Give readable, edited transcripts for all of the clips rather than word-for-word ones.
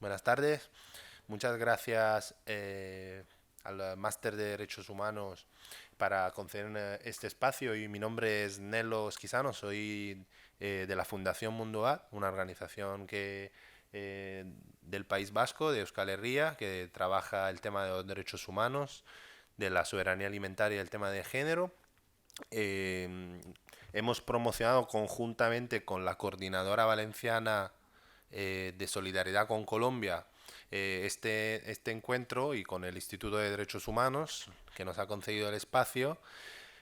Buenas tardes, muchas gracias al Máster de Derechos Humanos para concederme este espacio y mi nombre es Nelo Esquisano, soy de la Fundación Munduat, una organización del País Vasco, de Euskal Herria, que trabaja el tema de los derechos humanos, de la soberanía alimentaria y el tema de género. Eh, Hemos promocionado conjuntamente con la Coordinadora Valenciana de Solidaridad con Colombia este encuentro y con el Instituto de Derechos Humanos que nos ha concedido el espacio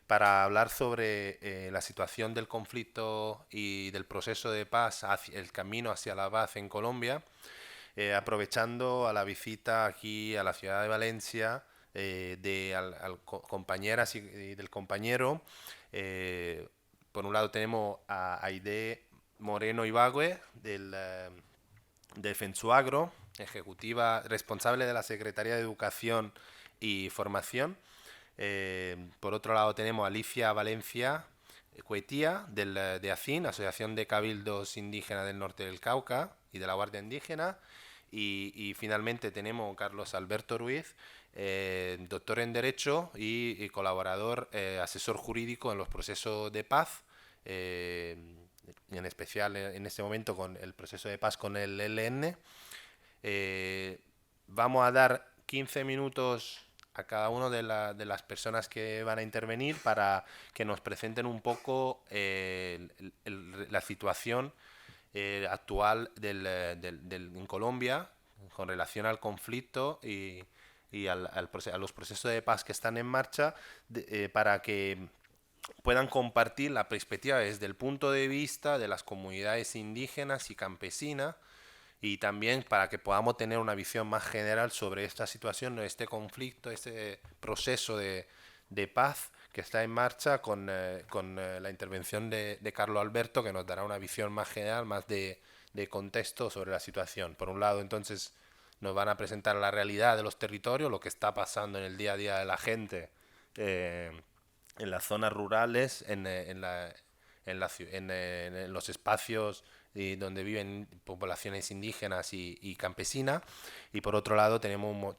para hablar sobre la situación del conflicto y del proceso de paz, el camino hacia la paz en Colombia, aprovechando a la visita aquí a la ciudad de Valencia compañeras y del compañero. eh, por un lado tenemos a Aide Moreno Ibagüe de Fensuagro, ejecutiva responsable de la Secretaría de Educación y Formación. Por otro lado tenemos a Alicia Valencia Cuetía de ACIN, Asociación de Cabildos Indígenas del Norte del Cauca y de la Guardia Indígena. Y finalmente tenemos a Carlos Alberto Ruiz, doctor en Derecho y colaborador, asesor jurídico en los procesos de paz, y en especial en este momento con el proceso de paz con el ELN. Eh, Vamos a dar 15 minutos a cada una de las personas que van a intervenir para que nos presenten un poco la situación actual en Colombia con relación al conflicto a los procesos de paz que están en marcha, para que puedan compartir la perspectiva desde el punto de vista de las comunidades indígenas y campesinas, y también para que podamos tener una visión más general sobre esta situación, este conflicto, este proceso de paz que está en marcha con la intervención de Carlos Alberto, que nos dará una visión más general, más de contexto sobre la situación. Por un lado, entonces, nos van a presentar la realidad de los territorios, lo que está pasando en el día a día de la gente, eh, en las zonas rurales, en los espacios donde viven poblaciones indígenas y campesinas. Y por otro lado tendremos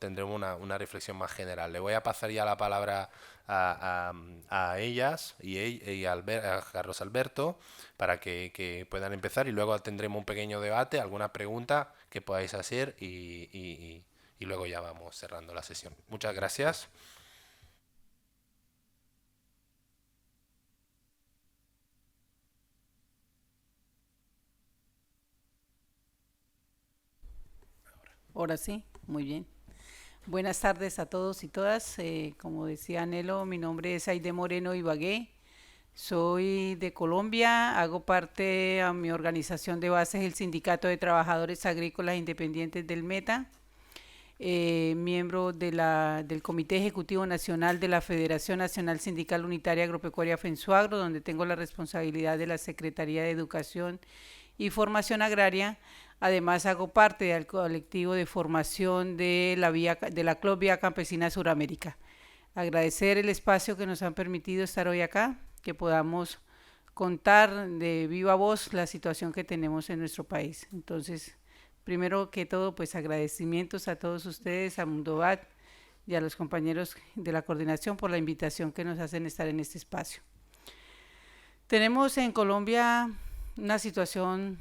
una reflexión más general. Le voy a pasar ya la palabra a ellas a Carlos Alberto para que puedan empezar, y luego tendremos un pequeño debate, alguna pregunta que podáis hacer, y luego ya vamos cerrando la sesión. Muchas gracias. Ahora sí, muy bien. Buenas tardes a todos y todas. Como decía Nelo, mi nombre es Aide Moreno Ibagué. Soy de Colombia, hago parte a mi organización de base, es el Sindicato de Trabajadores Agrícolas Independientes del Meta, miembro del Comité Ejecutivo Nacional de la Federación Nacional Sindical Unitaria Agropecuaria Fensuagro, donde tengo la responsabilidad de la Secretaría de Educación y Formación Agraria. Además, hago parte del colectivo de formación de la Club Vía Campesina Suramérica. Agradecer el espacio que nos han permitido estar hoy acá, que podamos contar de viva voz la situación que tenemos en nuestro país. Entonces, primero que todo, pues agradecimientos a todos ustedes, a Mundobat y a los compañeros de la coordinación por la invitación que nos hacen estar en este espacio. Tenemos en Colombia una situación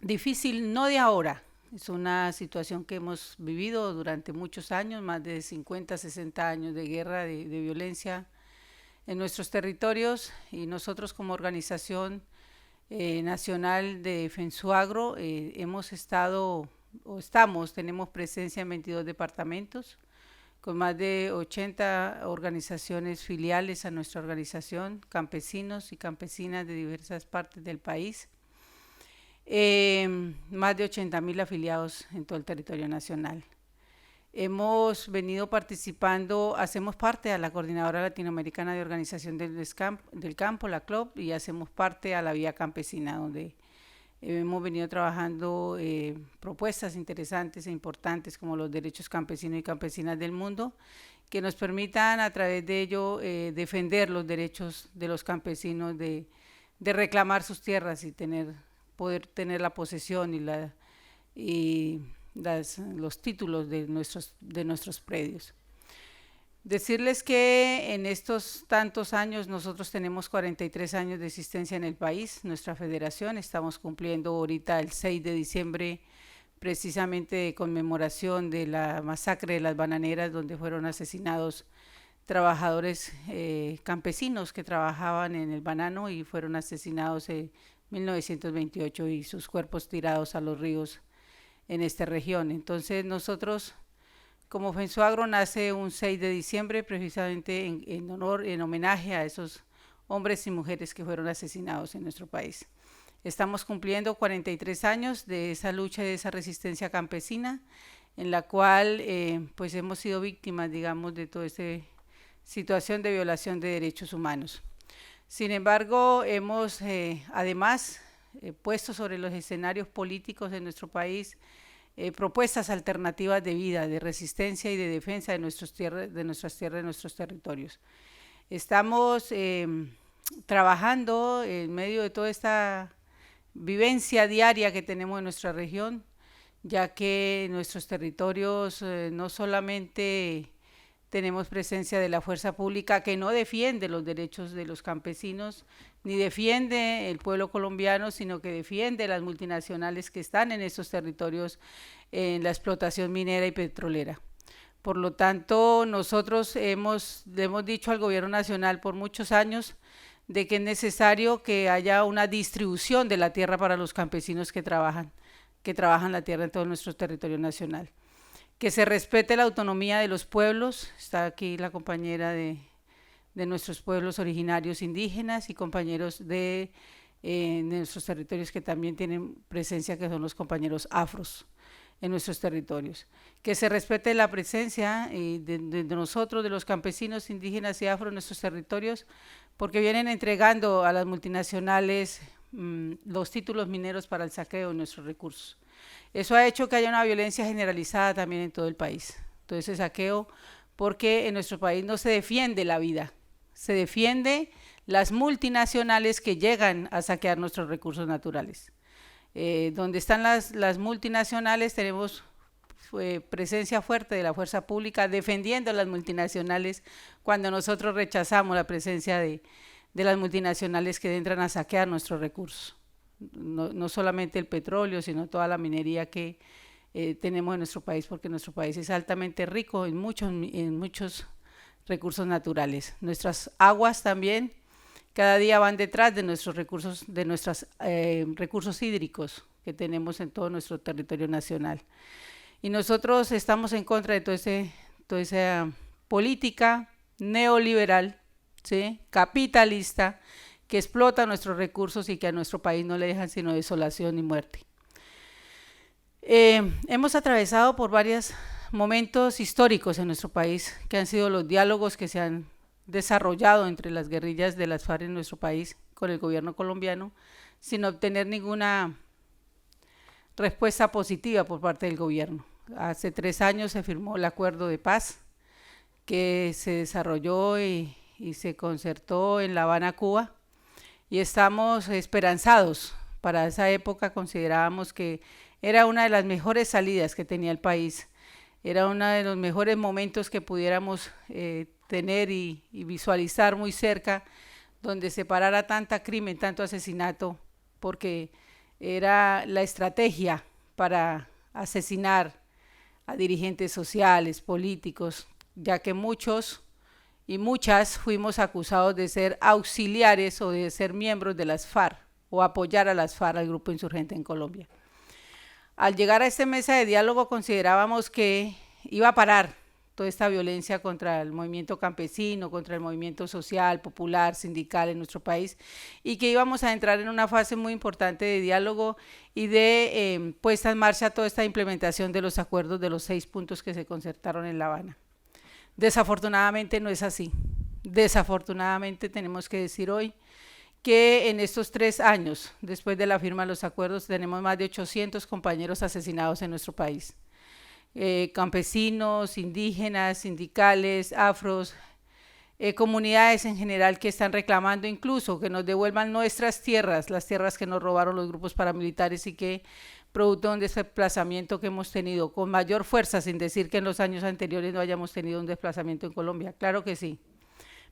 difícil, no de ahora, es una situación que hemos vivido durante muchos años, más de 50, 60 años de guerra, de violencia en nuestros territorios, y nosotros como organización nacional de Fensuagro hemos estado o estamos, tenemos presencia en 22 departamentos con más de 80 organizaciones filiales a nuestra organización, campesinos y campesinas de diversas partes del país. Más de 80.000 afiliados en todo el territorio nacional. Hemos venido participando, hacemos parte de la Coordinadora Latinoamericana de Organización del Campo, la CLOP, y hacemos parte a la Vía Campesina, donde hemos venido trabajando propuestas interesantes e importantes como los derechos campesinos y campesinas del mundo, que nos permitan a través de ello defender los derechos de los campesinos de reclamar sus tierras y poder tener la posesión y los títulos de nuestros predios. Decirles que en estos tantos años nosotros tenemos 43 años de existencia en el país, nuestra federación, estamos cumpliendo ahorita el 6 de diciembre precisamente de conmemoración de la masacre de las bananeras, donde fueron asesinados trabajadores campesinos que trabajaban en el banano y fueron asesinados en 1928 y sus cuerpos tirados a los ríos en esta región. Entonces nosotros, como FENSUAGRO, nace un 6 de diciembre precisamente en homenaje a esos hombres y mujeres que fueron asesinados en nuestro país. Estamos cumpliendo 43 años de esa lucha y de esa resistencia campesina, en la cual pues hemos sido víctimas, digamos, de toda esta situación de violación de derechos humanos. Sin embargo, hemos además puesto sobre los escenarios políticos de nuestro país propuestas alternativas de vida, de resistencia y de defensa de nuestras tierras, de nuestros territorios. Estamos trabajando en medio de toda esta vivencia diaria que tenemos en nuestra región, ya que en nuestros territorios no solamente tenemos presencia de la fuerza pública que no defiende los derechos de los campesinos, ni defiende el pueblo colombiano, sino que defiende las multinacionales que están en estos territorios en la explotación minera y petrolera. Por lo tanto, nosotros le hemos dicho al gobierno nacional por muchos años de que es necesario que haya una distribución de la tierra para los campesinos que trabajan la tierra en todo nuestro territorio nacional. Que se respete la autonomía de los pueblos, está aquí la compañera de nuestros pueblos originarios indígenas y compañeros de nuestros territorios que también tienen presencia, que son los compañeros afros en nuestros territorios. Que se respete la presencia de nosotros, de los campesinos indígenas y afro en nuestros territorios, porque vienen entregando a las multinacionales los títulos mineros para el saqueo de nuestros recursos. Eso ha hecho que haya una violencia generalizada también en todo el país, todo ese saqueo, porque en nuestro país no se defiende la vida, se defiende las multinacionales que llegan a saquear nuestros recursos naturales. Donde están las multinacionales tenemos presencia fuerte de la fuerza pública defendiendo a las multinacionales cuando nosotros rechazamos la presencia de las multinacionales que entran a saquear nuestros recursos. No solamente el petróleo, sino toda la minería que tenemos en nuestro país, porque nuestro país es altamente rico en muchos recursos naturales. Nuestras aguas también cada día van detrás de nuestros recursos, recursos hídricos que tenemos en todo nuestro territorio nacional. Y nosotros estamos en contra de toda esa política neoliberal, ¿sí?, capitalista, que explota nuestros recursos y que a nuestro país no le dejan sino desolación y muerte. Hemos atravesado por varios momentos históricos en nuestro país, que han sido los diálogos que se han desarrollado entre las guerrillas de las FARC en nuestro país con el gobierno colombiano, sin obtener ninguna respuesta positiva por parte del gobierno. Hace 3 años se firmó el acuerdo de paz que se desarrolló y se concertó en La Habana, Cuba, y estamos esperanzados. Para esa época considerábamos que era una de las mejores salidas que tenía el país, era uno de los mejores momentos que pudiéramos tener y visualizar muy cerca, donde se parara tanta crimen, tanto asesinato, porque era la estrategia para asesinar a dirigentes sociales, políticos, ya que muchos y muchas fuimos acusados de ser auxiliares o de ser miembros de las FARC o apoyar a las FARC, al grupo insurgente en Colombia. Al llegar a esta mesa de diálogo considerábamos que iba a parar toda esta violencia contra el movimiento campesino, contra el movimiento social, popular, sindical en nuestro país, y que íbamos a entrar en una fase muy importante de diálogo y de puesta en marcha toda esta implementación de los acuerdos de los 6 puntos que se concertaron en La Habana. Desafortunadamente no es así. Desafortunadamente tenemos que decir hoy que en estos 3 años, después de la firma de los acuerdos, tenemos más de 800 compañeros asesinados en nuestro país. Campesinos, indígenas, sindicales, afros, comunidades en general que están reclamando incluso que nos devuelvan nuestras tierras, las tierras que nos robaron los grupos paramilitares y que producto de un desplazamiento que hemos tenido con mayor fuerza, sin decir que en los años anteriores no hayamos tenido un desplazamiento en Colombia, claro que sí.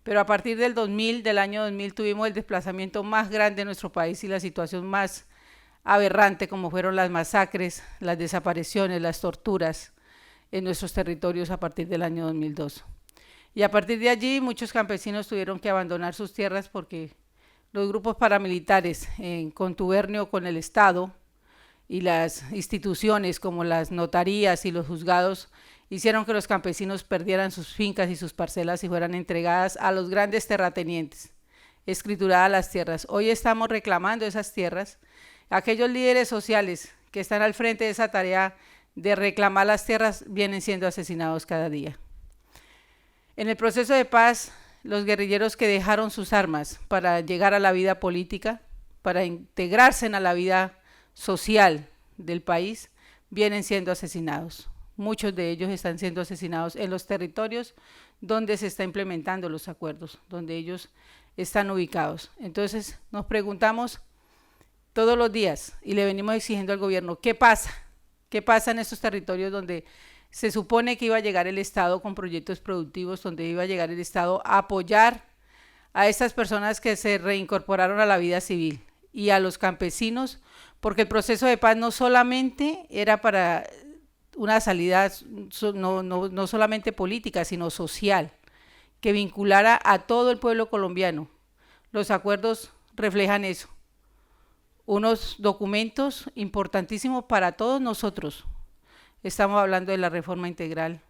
Pero a partir del 2000, del año 2000, tuvimos el desplazamiento más grande en nuestro país y la situación más aberrante, como fueron las masacres, las desapariciones, las torturas en nuestros territorios a partir del año 2002. Y a partir de allí, muchos campesinos tuvieron que abandonar sus tierras porque los grupos paramilitares, en contubernio con el Estado y las instituciones como las notarías y los juzgados, hicieron que los campesinos perdieran sus fincas y sus parcelas y fueran entregadas a los grandes terratenientes, escrituradas las tierras. Hoy estamos reclamando esas tierras. Aquellos líderes sociales que están al frente de esa tarea de reclamar las tierras vienen siendo asesinados cada día. En el proceso de paz, los guerrilleros que dejaron sus armas para llegar a la vida política, para integrarse en la vida social del país, vienen siendo asesinados. Muchos de ellos están siendo asesinados en los territorios donde se está implementando los acuerdos, donde ellos están ubicados. Entonces nos preguntamos todos los días y le venimos exigiendo al gobierno, ¿qué pasa? ¿Qué pasa en estos territorios donde se supone que iba a llegar el Estado con proyectos productivos, donde iba a llegar el Estado a apoyar a estas personas que se reincorporaron a la vida civil y a los campesinos? Porque el proceso de paz no solamente era para una salida, no solamente política, sino social, que vinculara a todo el pueblo colombiano. Los acuerdos reflejan eso. Unos documentos importantísimos para todos nosotros. Estamos hablando de la reforma integral,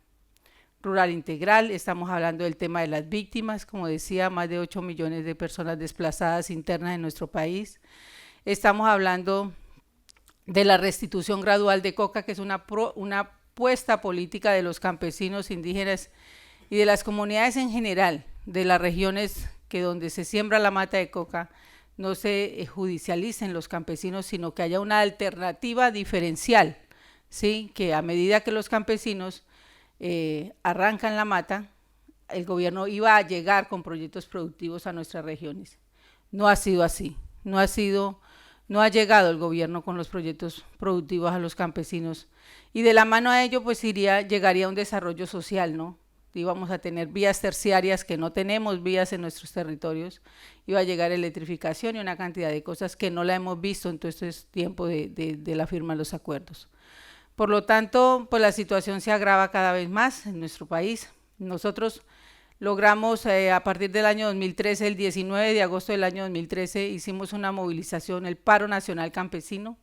rural integral, estamos hablando del tema de las víctimas, como decía, más de 8 millones de personas desplazadas internas en nuestro país. Estamos hablando de la restitución gradual de coca, que es una apuesta política de los campesinos indígenas y de las comunidades en general, de las regiones que donde se siembra la mata de coca, no se judicialicen los campesinos, sino que haya una alternativa diferencial, ¿sí? Que a medida que los campesinos arrancan la mata, el gobierno iba a llegar con proyectos productivos a nuestras regiones. No ha sido así, no ha llegado el gobierno con los proyectos productivos a los campesinos, y de la mano a ello pues llegaría un desarrollo social, ¿no? Íbamos a tener vías terciarias que no tenemos vías en nuestros territorios, iba a llegar electrificación y una cantidad de cosas que no la hemos visto en todo este tiempo de la firma de los acuerdos. Por lo tanto, pues la situación se agrava cada vez más en nuestro país. Nosotros logramos a partir del año 2013, el 19 de agosto del año 2013, hicimos una movilización, el Paro Nacional Campesino,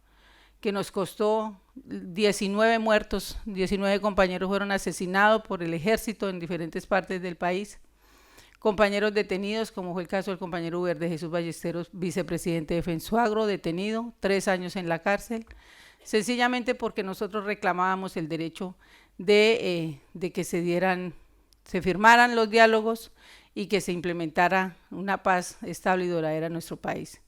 que nos costó 19 muertos, 19 compañeros fueron asesinados por el ejército en diferentes partes del país, compañeros detenidos, como fue el caso del compañero Uber de Jesús Ballesteros, vicepresidente de FENSUAGRO, detenido, 3 años en la cárcel, sencillamente porque nosotros reclamábamos el derecho de que se firmaran los diálogos y que se implementara una paz estable y duradera en nuestro país.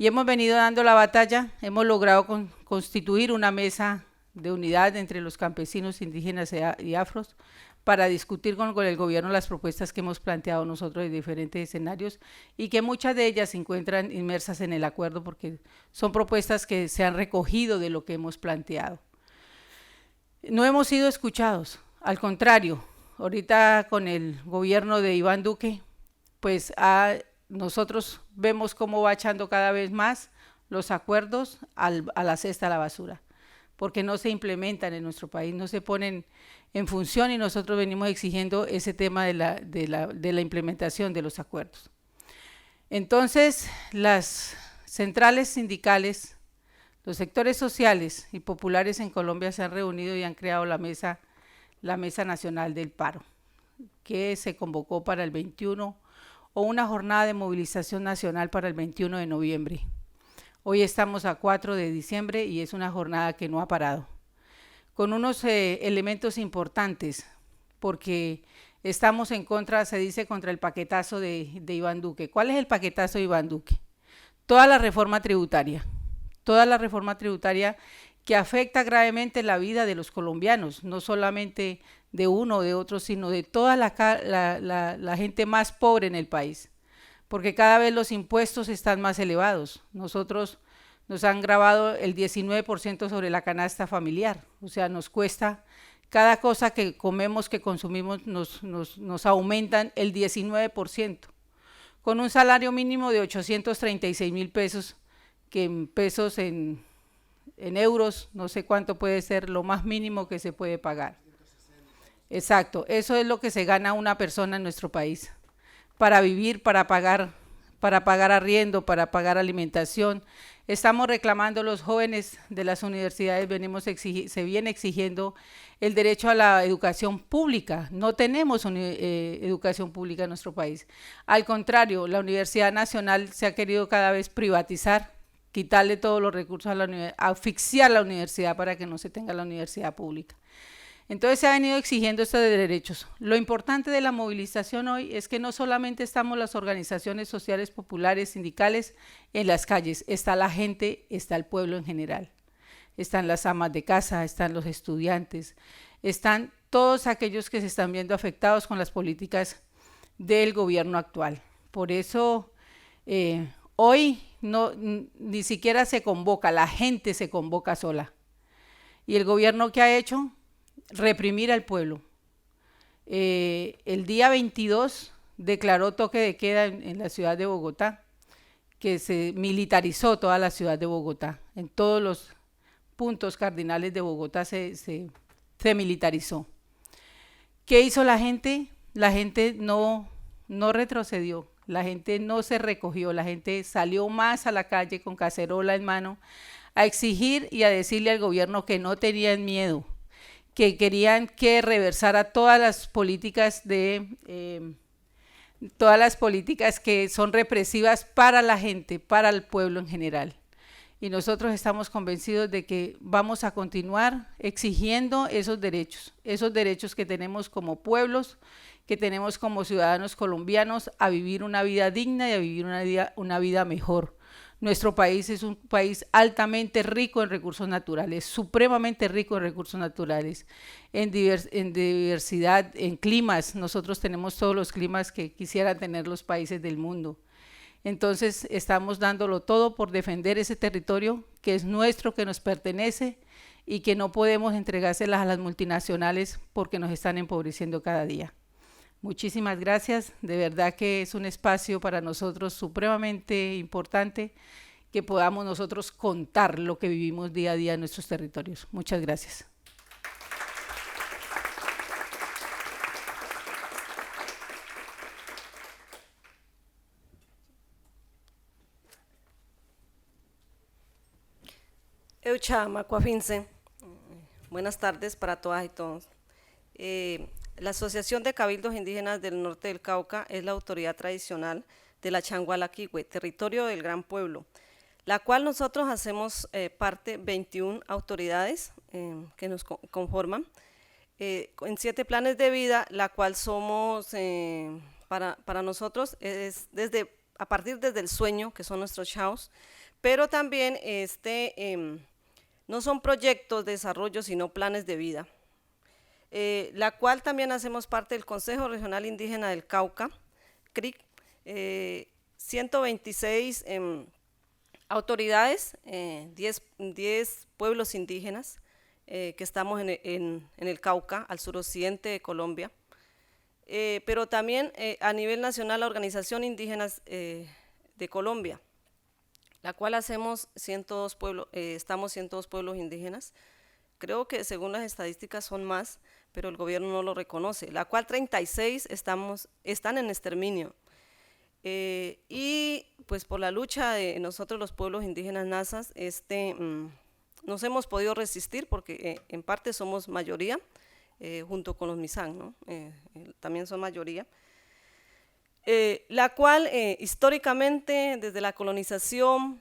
Y hemos venido dando la batalla, hemos logrado constituir una mesa de unidad entre los campesinos, indígenas y afros para discutir con el gobierno las propuestas que hemos planteado nosotros en diferentes escenarios y que muchas de ellas se encuentran inmersas en el acuerdo porque son propuestas que se han recogido de lo que hemos planteado. No hemos sido escuchados, al contrario, ahorita con el gobierno de Iván Duque, pues nosotros vemos cómo va echando cada vez más los acuerdos a la cesta de la basura, porque no se implementan en nuestro país, no se ponen en función y nosotros venimos exigiendo ese tema de la implementación de los acuerdos. Entonces, las centrales sindicales, los sectores sociales y populares en Colombia se han reunido y han creado la Mesa Nacional del Paro, que se convocó para el 21 o una jornada de movilización nacional para el 21 de noviembre. Hoy estamos a 4 de diciembre y es una jornada que no ha parado, con unos elementos importantes, porque estamos en contra, se dice, contra el paquetazo de Iván Duque. ¿Cuál es el paquetazo de Iván Duque? Toda la reforma tributaria que afecta gravemente la vida de los colombianos, no solamente de uno o de otro, sino de toda la gente más pobre en el país, porque cada vez los impuestos están más elevados. Nosotros nos han grabado el 19% sobre la canasta familiar, o sea, nos cuesta, cada cosa que comemos, que consumimos, nos aumentan el 19%, con un salario mínimo de 836.000 pesos, que en pesos, en euros, no sé cuánto puede ser lo más mínimo que se puede pagar. Exacto, eso es lo que se gana una persona en nuestro país, para vivir, para pagar arriendo, para pagar alimentación. Estamos reclamando los jóvenes de las universidades, se viene exigiendo el derecho a la educación pública. No tenemos educación pública en nuestro país. Al contrario, la Universidad Nacional se ha querido cada vez privatizar, quitarle todos los recursos a la universidad, asfixiar la universidad para que no se tenga la universidad pública. Entonces se ha venido exigiendo estos derechos. Lo importante de la movilización hoy es que no solamente estamos las organizaciones sociales, populares, sindicales en las calles, está la gente, está el pueblo en general. Están las amas de casa, están los estudiantes, están todos aquellos que se están viendo afectados con las políticas del gobierno actual. Por eso hoy ni siquiera se convoca, la gente se convoca sola. ¿Y el gobierno qué ha hecho? Reprimir al pueblo. El día 22 declaró toque de queda en la ciudad de Bogotá, que se militarizó toda la ciudad de Bogotá. En todos los puntos cardinales de Bogotá se militarizó. ¿Qué hizo la gente? La gente no retrocedió, la gente no se recogió, la gente salió más a la calle con cacerola en mano a exigir y a decirle al gobierno que no tenían miedo, que querían que reversara todas las políticas que son represivas para la gente, para el pueblo en general. Y nosotros estamos convencidos de que vamos a continuar exigiendo esos derechos que tenemos como pueblos, que tenemos como ciudadanos colombianos, a vivir una vida digna y a vivir una vida mejor. Nuestro país es un país altamente rico en recursos naturales, supremamente rico en recursos naturales, en diversidad, en climas. Nosotros tenemos todos los climas que quisieran tener los países del mundo. Entonces estamos dándolo todo por defender ese territorio que es nuestro, que nos pertenece y que no podemos entregárselas a las multinacionales porque nos están empobreciendo cada día. Muchísimas gracias, de verdad que es un espacio para nosotros supremamente importante que podamos nosotros contar lo que vivimos día a día en nuestros territorios. Muchas gracias. Eucha Macuafince, buenas tardes para todas y todos. La Asociación de Cabildos Indígenas del Norte del Cauca es la autoridad tradicional de la Changualaquihue, territorio del Gran Pueblo, la cual nosotros hacemos parte 21 autoridades que nos conforman, en 7 planes de vida, la cual somos, para nosotros, es a partir desde el sueño, que son nuestros chaos, pero también no son proyectos de desarrollo, sino planes de vida. La cual también hacemos parte del Consejo Regional Indígena del Cauca, CRIC, 126 autoridades, 10 pueblos indígenas que estamos en el Cauca, al suroccidente de Colombia, pero también a nivel nacional la Organización Indígenas de Colombia, la cual hacemos 102 pueblos, estamos 102 pueblos indígenas. Creo que según las estadísticas son más, pero el gobierno no lo reconoce, la cual 36 están en exterminio. Y pues por la lucha de nosotros los pueblos indígenas nazas, nos hemos podido resistir porque en parte somos mayoría, junto con los misán, ¿no? También son mayoría. La cual históricamente desde la colonización,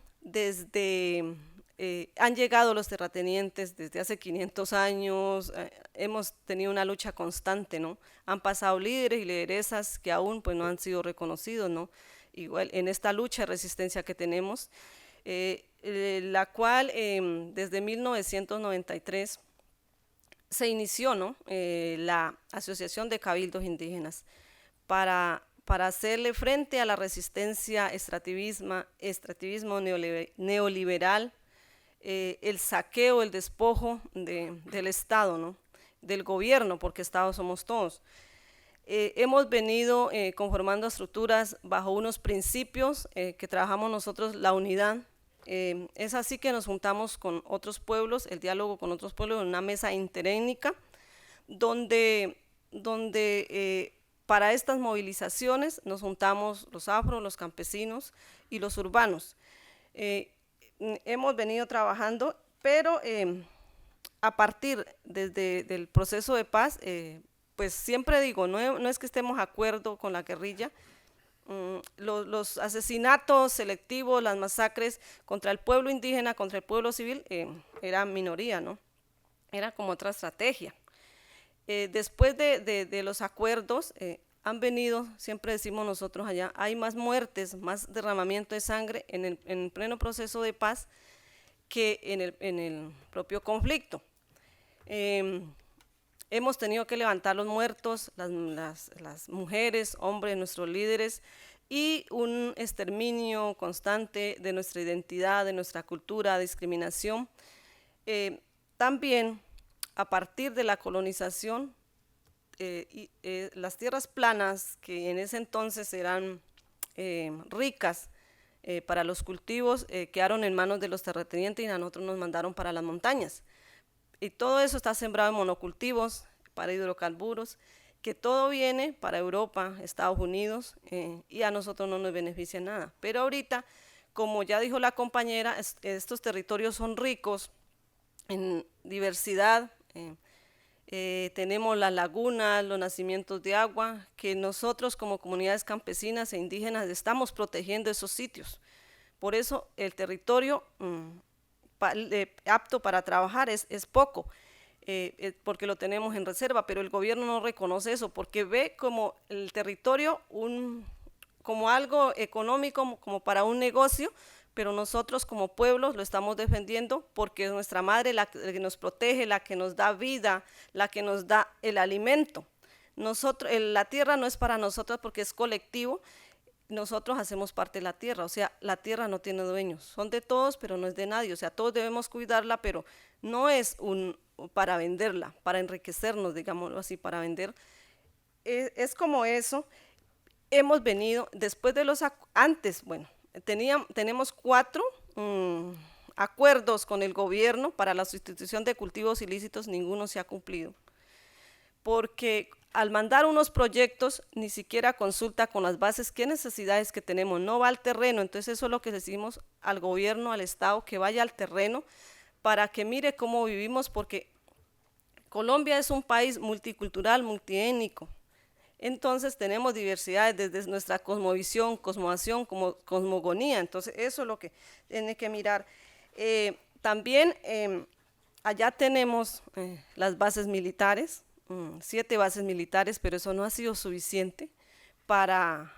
han llegado los terratenientes desde hace 500 años, hemos tenido una lucha constante, ¿no? Han pasado líderes y lideresas que aún pues, no han sido reconocidos, ¿no? Igual en esta lucha de resistencia que tenemos, la cual desde 1993 se inició, ¿no? La Asociación de Cabildos Indígenas para hacerle frente a la resistencia extractivismo neoliberal, el saqueo, el despojo del Estado, ¿no? Del gobierno, porque Estado somos todos. Hemos venido conformando estructuras bajo unos principios que trabajamos nosotros, la unidad. Es así que nos juntamos con otros pueblos, el diálogo con otros pueblos en una mesa interétnica, donde para estas movilizaciones nos juntamos los afro, los campesinos y los urbanos. Hemos venido trabajando, pero a partir del proceso de paz, pues siempre digo, no es que estemos de acuerdo con la guerrilla. Los asesinatos selectivos, las masacres contra el pueblo indígena, contra el pueblo civil, eran minoría, ¿no? Era como otra estrategia. Después de los acuerdos, han venido, siempre decimos nosotros allá, hay más muertes, más derramamiento de sangre en el pleno proceso de paz que en el propio conflicto. Hemos tenido que levantar los muertos, las mujeres, hombres, nuestros líderes, y un exterminio constante de nuestra identidad, de nuestra cultura, discriminación. También, a partir de la colonización, las tierras planas, que en ese entonces eran ricas para los cultivos, quedaron en manos de los terratenientes y a nosotros nos mandaron para las montañas. Y todo eso está sembrado en monocultivos, para hidrocarburos, que todo viene para Europa, Estados Unidos, y a nosotros no nos beneficia nada. Pero ahorita, como ya dijo la compañera, estos territorios son ricos en diversidad, tenemos las lagunas, los nacimientos de agua, que nosotros como comunidades campesinas e indígenas estamos protegiendo esos sitios. Por eso el territorio apto para trabajar es poco, porque lo tenemos en reserva, pero el gobierno no reconoce eso, porque ve como el territorio como algo económico, como para un negocio, pero nosotros como pueblos lo estamos defendiendo porque es nuestra madre la que nos protege, la que nos da vida, la que nos da el alimento. La tierra no es para nosotros porque es colectivo. Nosotros hacemos parte de la tierra, o sea, la tierra no tiene dueños, son de todos, pero no es de nadie, o sea, todos debemos cuidarla, pero no es para venderla, para enriquecernos, digámoslo así, para vender. Es como eso. Hemos venido, después de antes, bueno, tenemos 4 acuerdos con el gobierno para la sustitución de cultivos ilícitos, ninguno se ha cumplido, porque al mandar unos proyectos, ni siquiera consulta con las bases qué necesidades que tenemos, no va al terreno. Entonces eso es lo que decimos al gobierno, al Estado, que vaya al terreno para que mire cómo vivimos, porque Colombia es un país multicultural, multiétnico. Entonces tenemos diversidades desde nuestra cosmovisión, cosmovación, cosmogonía. Entonces eso es lo que tiene que mirar. También allá tenemos las bases militares, 7 bases militares, pero eso no ha sido suficiente para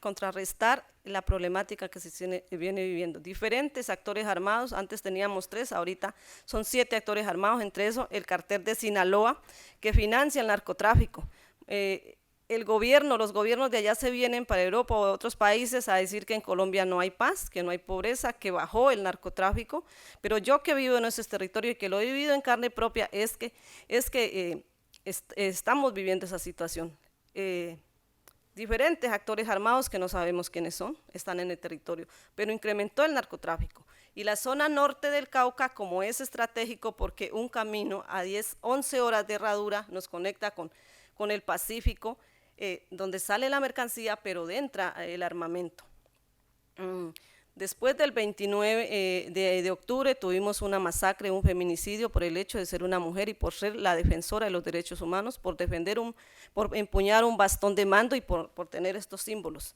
contrarrestar la problemática que se viene viviendo. Diferentes actores armados, antes teníamos 3, ahorita son 7 actores armados, entre eso el cartel de Sinaloa, que financia el narcotráfico. Los gobiernos de allá se vienen para Europa o otros países a decir que en Colombia no hay paz, que no hay pobreza, que bajó el narcotráfico, pero yo que vivo en esos territorios y que lo he vivido en carne propia, es que estamos viviendo esa situación. Diferentes actores armados que no sabemos quiénes son, están en el territorio, pero incrementó el narcotráfico. Y la zona norte del Cauca, como es estratégico, porque un camino a 11 horas de herradura nos conecta con el Pacífico, donde sale la mercancía, pero entra el armamento. Después del 29 de octubre tuvimos una masacre, un feminicidio por el hecho de ser una mujer y por ser la defensora de los derechos humanos, por empuñar un bastón de mando y por tener estos símbolos.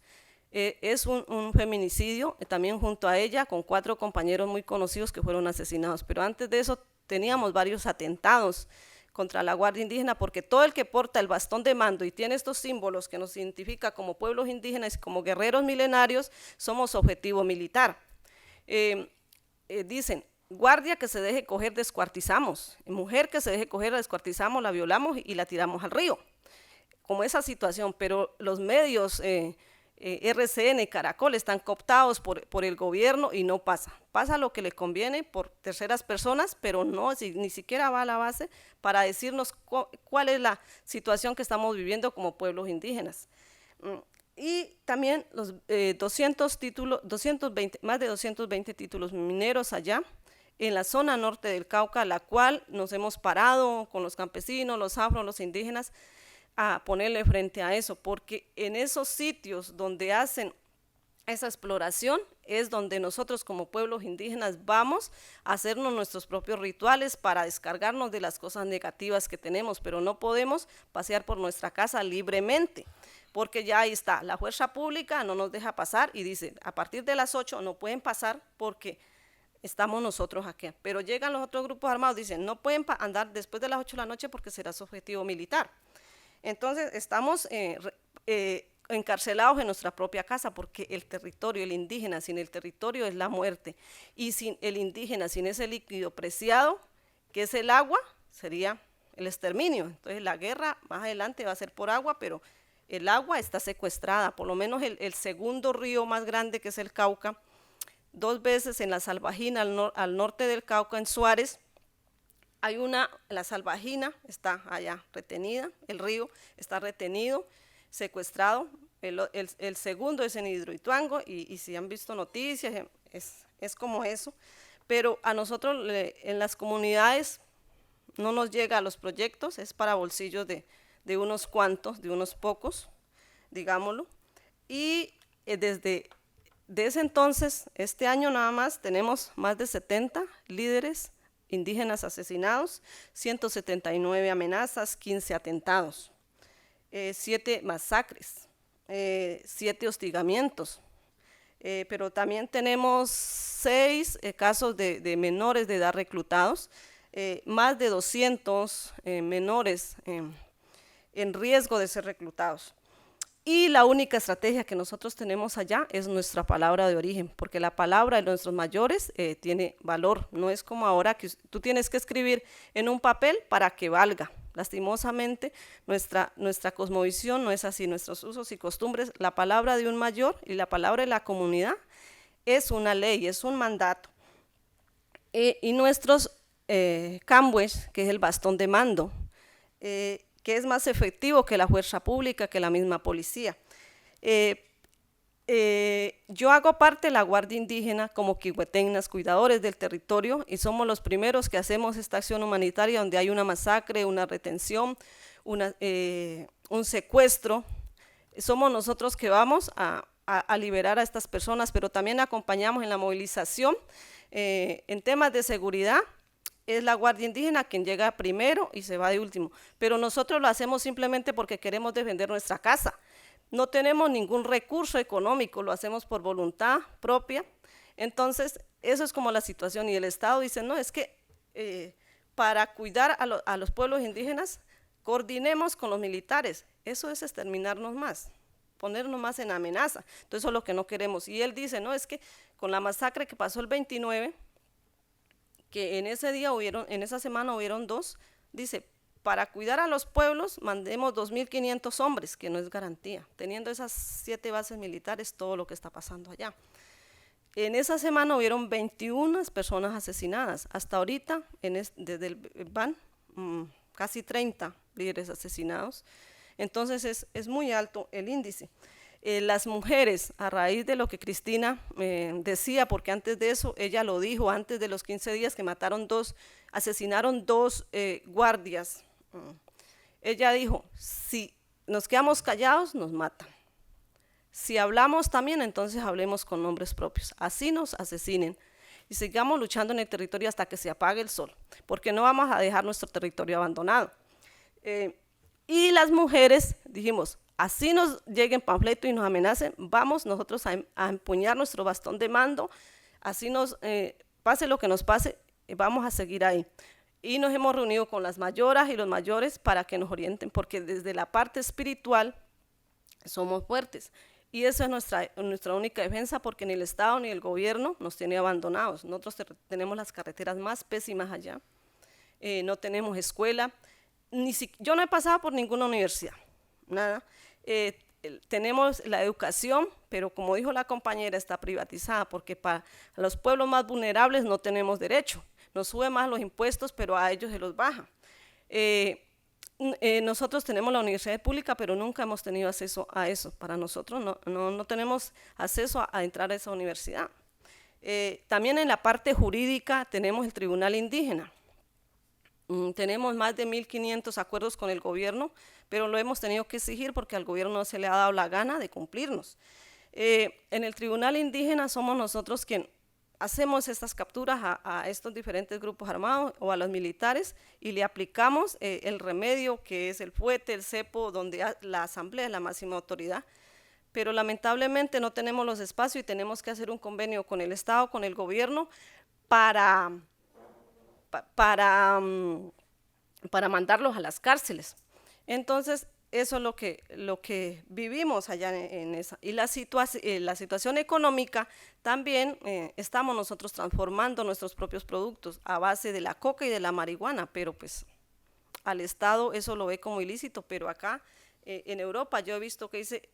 Es un feminicidio, también junto a ella, con 4 compañeros muy conocidos que fueron asesinados, pero antes de eso teníamos varios atentados contra la Guardia Indígena, porque todo el que porta el bastón de mando y tiene estos símbolos que nos identifica como pueblos indígenas y como guerreros milenarios, somos objetivo militar. Dicen, guardia que se deje coger, descuartizamos. Mujer que se deje coger, la descuartizamos, la violamos y la tiramos al río. Como esa situación, pero los medios RCN, Caracol, están cooptados por el gobierno y no pasa. Pasa lo que le conviene por terceras personas, pero no, ni siquiera va a la base para decirnos cuál es la situación que estamos viviendo como pueblos indígenas. Y también los 200 títulos, 220, más de 220 títulos mineros allá en la zona norte del Cauca, la cual nos hemos parado con los campesinos, los afros, los indígenas, a ponerle frente a eso, porque en esos sitios donde hacen esa exploración es donde nosotros como pueblos indígenas vamos a hacernos nuestros propios rituales para descargarnos de las cosas negativas que tenemos, pero no podemos pasear por nuestra casa libremente, porque ya ahí está, la fuerza pública no nos deja pasar y dice, a partir de las 8 no pueden pasar porque estamos nosotros aquí, pero llegan los otros grupos armados, dicen, no pueden andar después de las 8 de la noche porque será su objetivo militar. Entonces estamos encarcelados en nuestra propia casa porque el territorio, el indígena sin el territorio es la muerte, y sin el indígena, sin ese líquido preciado que es el agua, sería el exterminio. Entonces la guerra más adelante va a ser por agua, pero el agua está secuestrada, por lo menos el segundo río más grande, que es el Cauca, 2 veces en la Salvajina al norte del Cauca, en Suárez, hay la Salvajina está allá retenida, el río está retenido, secuestrado. El segundo es en Hidroituango, y si han visto noticias, es como eso. Pero a nosotros en las comunidades no nos llega a los proyectos, es para bolsillos de unos cuantos, de unos pocos, digámoslo. Y desde ese entonces, este año nada más, tenemos más de 70 líderes indígenas asesinados, 179 amenazas, 15 atentados, 7 masacres, 7 hostigamientos, pero también tenemos 6 casos de menores de edad reclutados, más de 200 menores en riesgo de ser reclutados. Y la única estrategia que nosotros tenemos allá es nuestra palabra de origen, porque la palabra de nuestros mayores tiene valor. No es como ahora que tú tienes que escribir en un papel para que valga. Lastimosamente, nuestra cosmovisión no es así, nuestros usos y costumbres, la palabra de un mayor y la palabra de la comunidad es una ley, es un mandato. Y nuestros cambues, que es el bastón de mando, que es más efectivo que la fuerza pública, que la misma policía. Yo hago parte de la Guardia Indígena como Quihuetennas, cuidadores del territorio, y somos los primeros que hacemos esta acción humanitaria donde hay una masacre, una retención, un secuestro. Somos nosotros que vamos a liberar a estas personas, pero también acompañamos en la movilización. En temas de seguridad, es la Guardia Indígena quien llega primero y se va de último, pero nosotros lo hacemos simplemente porque queremos defender nuestra casa. No tenemos ningún recurso económico, lo hacemos por voluntad propia. Entonces, eso es como la situación, y el Estado dice, no, es que para cuidar a los pueblos indígenas, coordinemos con los militares. Eso es exterminarnos más, ponernos más en amenaza. Entonces, eso es lo que no queremos. Y él dice, no, es que con la masacre que pasó el 29, que en esa semana hubieron 2, dice, para cuidar a los pueblos mandemos 2.500 hombres, que no es garantía, teniendo esas 7 bases militares, todo lo que está pasando allá. En esa semana hubieron 21 personas asesinadas, hasta ahorita desde el van casi 30 líderes asesinados, entonces es muy alto el índice. Las mujeres, a raíz de lo que Cristina decía, porque antes de eso, ella lo dijo, antes de los 15 días que asesinaron 2 guardias, ella dijo, si nos quedamos callados, nos matan. Si hablamos también, entonces hablemos con nombres propios, así nos asesinen, y sigamos luchando en el territorio hasta que se apague el sol, porque no vamos a dejar nuestro territorio abandonado. Y las mujeres dijimos, así nos lleguen panfletos y nos amenacen, vamos nosotros a empuñar nuestro bastón de mando, así pase lo que nos pase, vamos a seguir ahí. Y nos hemos reunido con las mayoras y los mayores para que nos orienten, porque desde la parte espiritual somos fuertes. Y esa es nuestra única defensa, porque ni el Estado ni el gobierno nos tiene abandonados. Nosotros tenemos las carreteras más pésimas allá, no tenemos escuela, yo no he pasado por ninguna universidad, nada. Tenemos la educación, pero como dijo la compañera, está privatizada, porque para los pueblos más vulnerables no tenemos derecho. Nos sube más los impuestos, pero a ellos se los baja. Nosotros tenemos la universidad pública, pero nunca hemos tenido acceso a eso. Para nosotros no tenemos acceso a entrar a esa universidad. También en la parte jurídica tenemos el Tribunal Indígena. Tenemos más de 1.500 acuerdos con el gobierno, pero lo hemos tenido que exigir porque al gobierno no se le ha dado la gana de cumplirnos. En el Tribunal Indígena somos nosotros quien hacemos estas capturas a estos diferentes grupos armados o a los militares y le aplicamos el remedio, que es el fuete, el cepo, donde la asamblea es la máxima autoridad, pero lamentablemente no tenemos los espacios y tenemos que hacer un convenio con el Estado, con el gobierno, para mandarlos a las cárceles. Entonces, eso es lo que vivimos allá en esa. Y la situación económica también, estamos nosotros transformando nuestros propios productos a base de la coca y de la marihuana, pero pues al Estado eso lo ve como ilícito, pero acá en Europa yo he visto que dice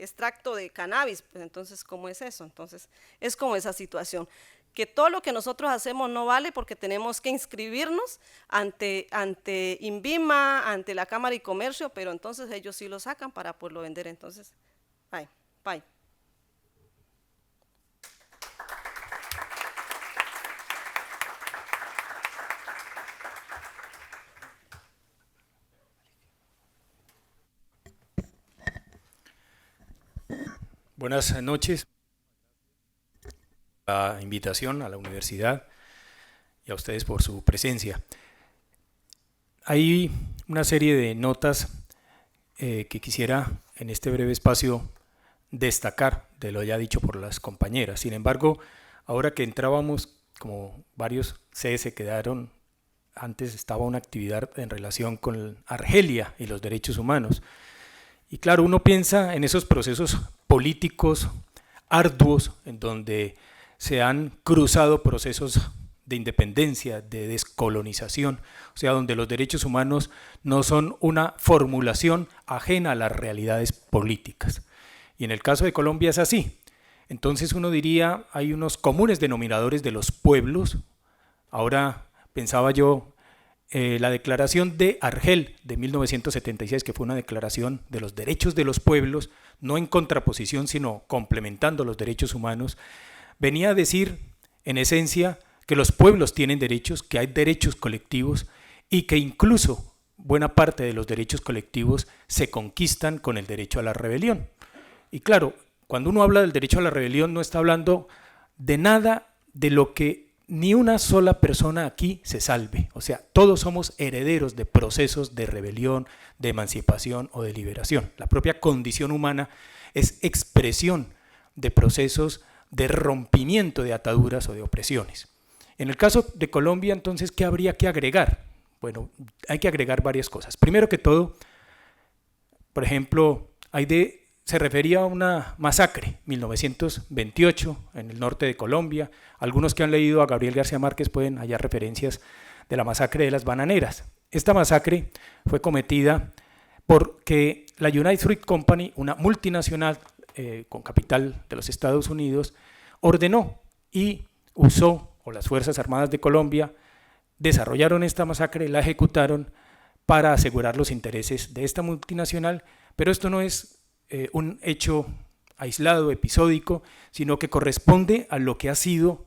extracto de cannabis, pues entonces ¿cómo es eso? Entonces es como esa situación, que todo lo que nosotros hacemos no vale porque tenemos que inscribirnos ante INVIMA, ante la Cámara de Comercio, pero entonces ellos sí lo sacan para poderlo vender. Entonces, bye. Buenas noches. La invitación a la universidad y a ustedes por su presencia. Hay una serie de notas que quisiera en este breve espacio destacar de lo ya dicho por las compañeras. Sin embargo, ahora que entrábamos, como varios se quedaron, antes estaba una actividad en relación con Argelia y los derechos humanos. Y claro, uno piensa en esos procesos políticos arduos en donde se han cruzado procesos de independencia, de descolonización, o sea, donde los derechos humanos no son una formulación ajena a las realidades políticas. Y en el caso de Colombia es así. Entonces uno diría, hay unos comunes denominadores de los pueblos. Ahora pensaba yo, la declaración de Argel de 1976, que fue una declaración de los derechos de los pueblos, no en contraposición, sino complementando los derechos humanos, venía a decir, en esencia, que los pueblos tienen derechos, que hay derechos colectivos y que incluso buena parte de los derechos colectivos se conquistan con el derecho a la rebelión. Y claro, cuando uno habla del derecho a la rebelión no está hablando de nada de lo que ni una sola persona aquí se salve. O sea, todos somos herederos de procesos de rebelión, de emancipación o de liberación. La propia condición humana es expresión de procesos de rompimiento de ataduras o de opresiones. En el caso de Colombia, entonces, ¿qué habría que agregar? Bueno, hay que agregar varias cosas. Primero que todo, por ejemplo, se refería a una masacre, 1928, en el norte de Colombia. Algunos que han leído a Gabriel García Márquez pueden hallar referencias de la masacre de las bananeras. Esta masacre fue cometida porque la United Fruit Company, una multinacional con capital de los Estados Unidos, ordenó y usó, o las Fuerzas Armadas de Colombia, desarrollaron esta masacre, la ejecutaron para asegurar los intereses de esta multinacional, pero esto no es un hecho aislado, episódico, sino que corresponde a lo que ha sido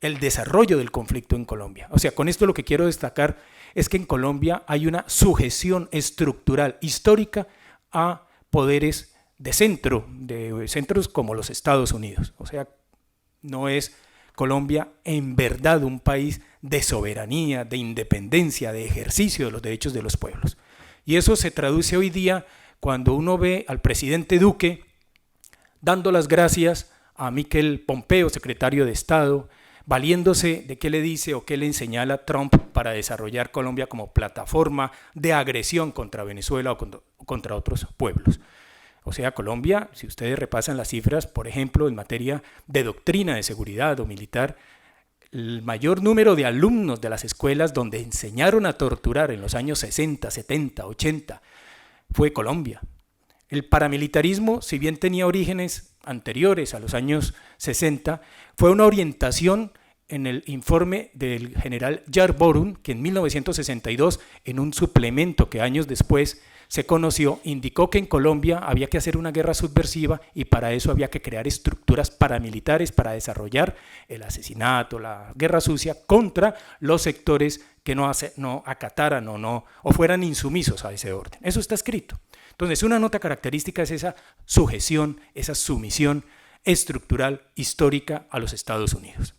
el desarrollo del conflicto en Colombia. O sea, con esto lo que quiero destacar es que en Colombia hay una sujeción estructural histórica a poderes de centros como los Estados Unidos. O sea, no es Colombia en verdad un país de soberanía, de independencia, de ejercicio de los derechos de los pueblos. Y eso se traduce hoy día cuando uno ve al presidente Duque dando las gracias a Miquel Pompeo, secretario de Estado, valiéndose de qué le dice o qué le señala a Trump para desarrollar Colombia como plataforma de agresión contra Venezuela o contra otros pueblos. O sea, Colombia, si ustedes repasan las cifras, por ejemplo, en materia de doctrina de seguridad o militar, el mayor número de alumnos de las escuelas donde enseñaron a torturar en los años 60, 70, 80 fue Colombia. El paramilitarismo, si bien tenía orígenes anteriores a los años 60, fue una orientación en el informe del general Yarbourun, que en 1962, en un suplemento que años después se conoció, indicó que en Colombia había que hacer una guerra subversiva y para eso había que crear estructuras paramilitares para desarrollar el asesinato, la guerra sucia contra los sectores que no acataran o fueran insumisos a ese orden. Eso está escrito. Entonces, una nota característica es esa sujeción, esa sumisión estructural histórica a los Estados Unidos.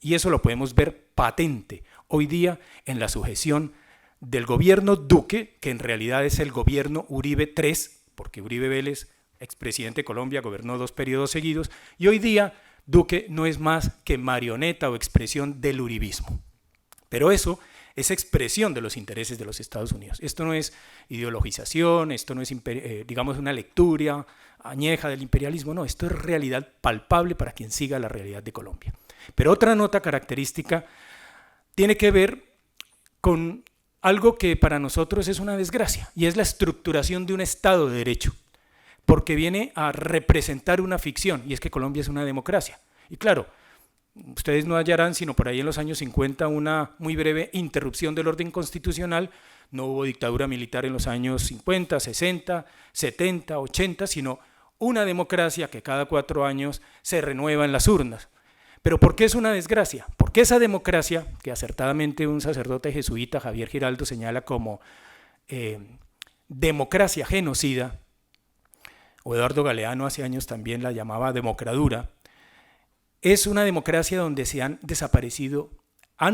Y eso lo podemos ver patente hoy día en la sujeción del gobierno Duque, que en realidad es el gobierno Uribe III, porque Uribe Vélez, expresidente de Colombia, gobernó 2 periodos seguidos, y hoy día Duque no es más que marioneta o expresión del uribismo. Pero eso es expresión de los intereses de los Estados Unidos. Esto no es ideologización, esto no es, digamos, una lectura añeja del imperialismo, no, esto es realidad palpable para quien siga la realidad de Colombia. Pero otra nota característica tiene que ver con algo que para nosotros es una desgracia, y es la estructuración de un Estado de Derecho, porque viene a representar una ficción, y es que Colombia es una democracia. Y claro, ustedes no hallarán sino por ahí en los años 50 una muy breve interrupción del orden constitucional. No hubo dictadura militar en los años 50, 60, 70, 80, sino una democracia que cada 4 años se renueva en las urnas. ¿Pero por qué es una desgracia? Porque esa democracia, que acertadamente un sacerdote jesuita, Javier Giraldo, señala como democracia genocida, o Eduardo Galeano hace años también la llamaba democradura, es una democracia donde se han desaparecido a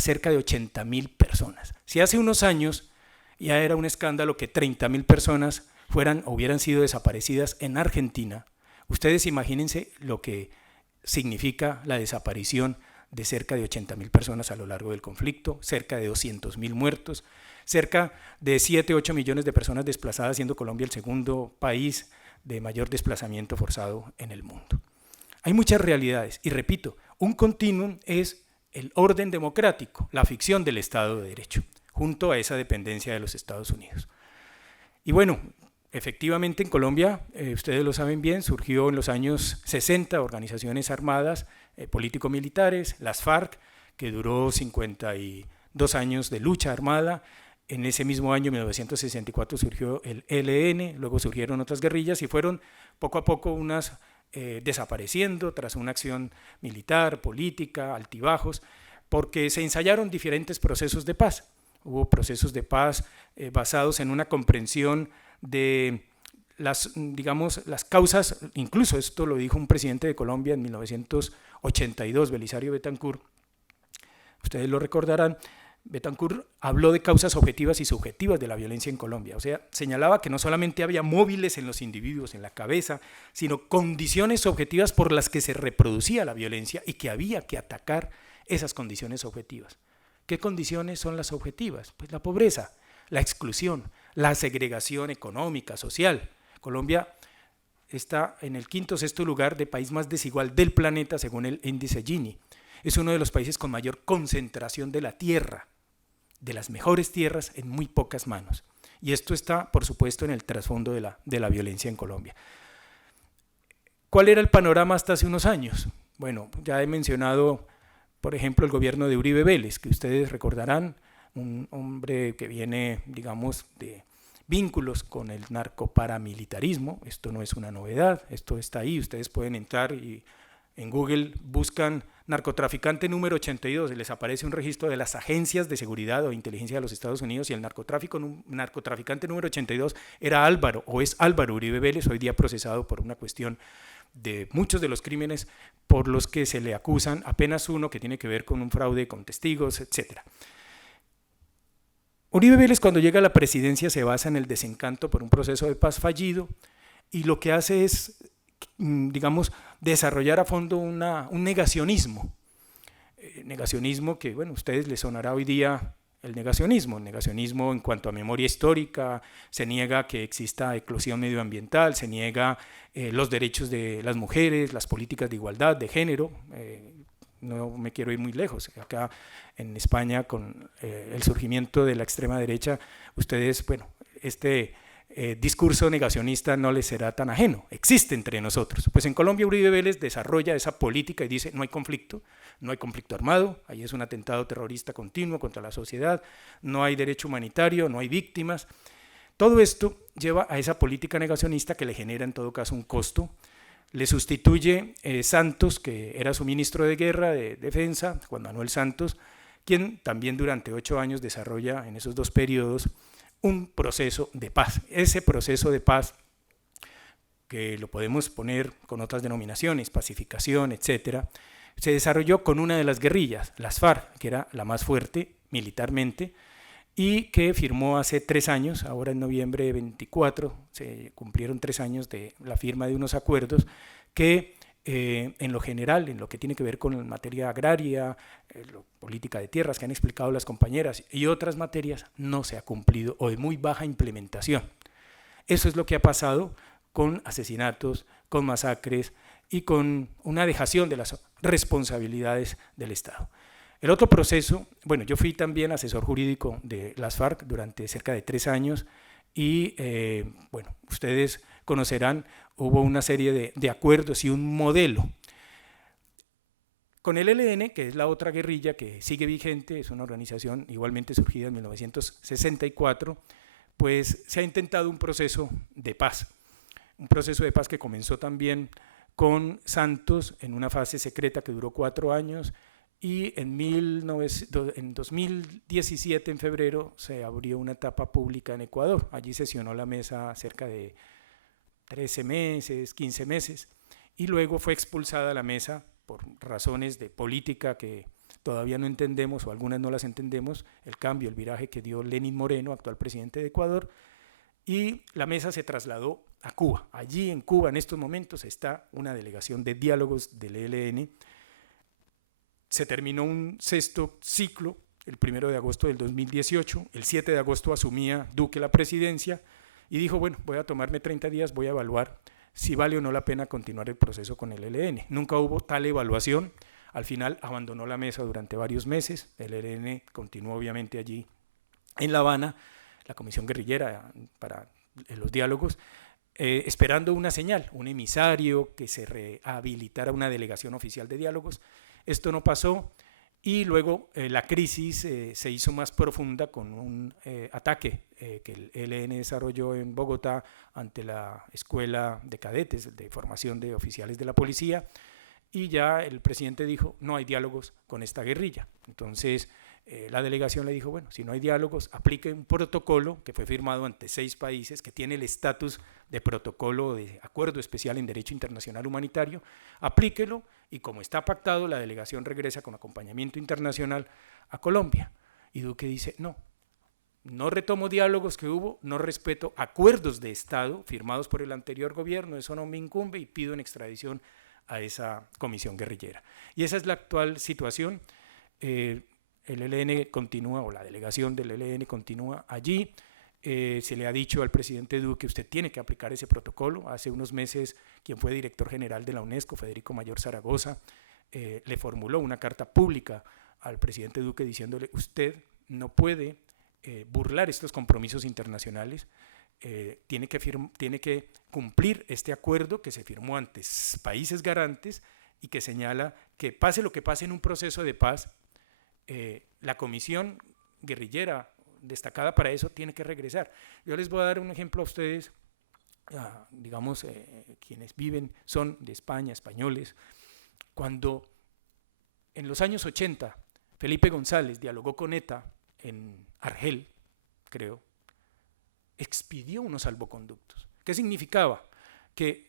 cerca de 80.000 personas. Si hace unos años ya era un escándalo que 30.000 personas hubieran sido desaparecidas en Argentina, ustedes imagínense lo que significa la desaparición de cerca de 80.000 personas a lo largo del conflicto, cerca de 200.000 muertos, cerca de 7-8 millones de personas desplazadas, siendo Colombia el segundo país de mayor desplazamiento forzado en el mundo. Hay muchas realidades y repito, un continuum es el orden democrático, la ficción del Estado de Derecho, junto a esa dependencia de los Estados Unidos. Y bueno, efectivamente en Colombia, ustedes lo saben bien, surgió en los años 60 organizaciones armadas, político-militares, las FARC, que duró 52 años de lucha armada. En ese mismo año, 1964, surgió el ELN, luego surgieron otras guerrillas y fueron poco a poco unas desapareciendo tras una acción militar, política, altibajos, porque se ensayaron diferentes procesos de paz. Hubo procesos de paz basados en una comprensión de las causas, incluso esto lo dijo un presidente de Colombia en 1982, Belisario Betancur, ustedes lo recordarán. Betancur habló de causas objetivas y subjetivas de la violencia en Colombia, o sea, señalaba que no solamente había móviles en los individuos, en la cabeza, sino condiciones objetivas por las que se reproducía la violencia y que había que atacar esas condiciones objetivas. ¿Qué condiciones son las objetivas? Pues la pobreza, la exclusión, la segregación económica, social. Colombia está en el 5º o 6º lugar de país más desigual del planeta según el índice Gini. Es uno de los países con mayor concentración de la tierra, de las mejores tierras en muy pocas manos. Y esto está, por supuesto, en el trasfondo de la violencia en Colombia. ¿Cuál era el panorama hasta hace unos años? Bueno, ya he mencionado, por ejemplo, el gobierno de Uribe Vélez, que ustedes recordarán, un hombre que viene, digamos, de vínculos con el narcoparamilitarismo. Esto no es una novedad, esto está ahí, ustedes pueden entrar y en Google buscan narcotraficante número 82, y les aparece un registro de las agencias de seguridad o inteligencia de los Estados Unidos, y el narcotraficante número 82 era Álvaro, o es Álvaro Uribe Vélez, hoy día procesado por una cuestión de muchos de los crímenes por los que se le acusan, apenas uno que tiene que ver con un fraude con testigos, etc. Uribe Vélez, cuando llega a la presidencia, se basa en el desencanto por un proceso de paz fallido, y lo que hace es, digamos, desarrollar a fondo un negacionismo que, bueno, a ustedes les sonará hoy día el negacionismo en cuanto a memoria histórica, se niega que exista eclosión medioambiental, se niega los derechos de las mujeres, las políticas de igualdad, de género. No me quiero ir muy lejos. Acá en España, con el surgimiento de la extrema derecha, ustedes, bueno, discurso negacionista no les será tan ajeno, existe entre nosotros. Pues en Colombia Uribe Vélez desarrolla esa política y dice no hay conflicto armado, ahí es un atentado terrorista continuo contra la sociedad, no hay derecho humanitario, no hay víctimas. Todo esto lleva a esa política negacionista que le genera en todo caso un costo. Le sustituye Santos, que era su ministro de Guerra, de Defensa, Juan Manuel Santos, quien también durante 8 años desarrolla en esos 2 periodos un proceso de paz. Ese proceso de paz, que lo podemos poner con otras denominaciones, pacificación, etcétera, se desarrolló con una de las guerrillas, las FARC, que era la más fuerte militarmente, y que firmó hace 3 años, ahora en noviembre 24, se cumplieron 3 años de la firma de unos acuerdos que en lo general, en lo que tiene que ver con materia agraria, política de tierras que han explicado las compañeras y otras materias, no se ha cumplido o de muy baja implementación. Eso es lo que ha pasado con asesinatos, con masacres y con una dejación de las responsabilidades del Estado. El otro proceso, bueno, yo fui también asesor jurídico de las FARC durante cerca de 3 años y, bueno, ustedes conocerán, hubo una serie de acuerdos y un modelo. Con el ELN, que es la otra guerrilla que sigue vigente, es una organización igualmente surgida en 1964, pues se ha intentado un proceso de paz que comenzó también con Santos en una fase secreta que duró 4 años y en 2017, en febrero, se abrió una etapa pública en Ecuador. Allí sesionó la mesa cerca de 13 meses, 15 meses, y luego fue expulsada la mesa por razones de política que todavía no entendemos o algunas no las entendemos, el cambio, el viraje que dio Lenín Moreno, actual presidente de Ecuador, y la mesa se trasladó a Cuba. Allí en Cuba en estos momentos está una delegación de diálogos del ELN. Se terminó un 6º ciclo el 1 de agosto del 2018, el 7 de agosto asumía Duque la presidencia y dijo, bueno, voy a tomarme 30 días, voy a evaluar si vale o no la pena continuar el proceso con el ELN. Nunca hubo tal evaluación, al final abandonó la mesa durante varios meses, el ELN continuó obviamente allí en La Habana, la comisión guerrillera para los diálogos, esperando una señal, un emisario, que se rehabilitara una delegación oficial de diálogos. Esto no pasó y luego la crisis se hizo más profunda con un ataque que el ELN desarrolló en Bogotá ante la escuela de cadetes de formación de oficiales de la policía y ya el presidente dijo no hay diálogos con esta guerrilla. Entonces la delegación le dijo, bueno, si no hay diálogos, aplique un protocolo que fue firmado ante 6 países, que tiene el estatus de protocolo de acuerdo especial en derecho internacional humanitario, aplíquelo y como está pactado, la delegación regresa con acompañamiento internacional a Colombia. Y Duque dice, no retomo diálogos que hubo, no respeto acuerdos de Estado firmados por el anterior gobierno, eso no me incumbe y pido en extradición a esa comisión guerrillera. Y esa es la actual situación. El ELN continúa, o la delegación del ELN continúa allí. Se le ha dicho al presidente Duque, usted tiene que aplicar ese protocolo. Hace unos meses, quien fue director general de la UNESCO, Federico Mayor Zaragoza, le formuló una carta pública al presidente Duque diciéndole, usted no puede burlar estos compromisos internacionales, tiene que cumplir este acuerdo que se firmó ante países garantes y que señala que pase lo que pase en un proceso de paz, la comisión guerrillera destacada para eso tiene que regresar. Yo les voy a dar un ejemplo a ustedes, digamos, quienes viven son de España, españoles. Cuando en los años 80 Felipe González dialogó con ETA en Argel, creo, expidió unos salvoconductos. ¿Qué significaba? Que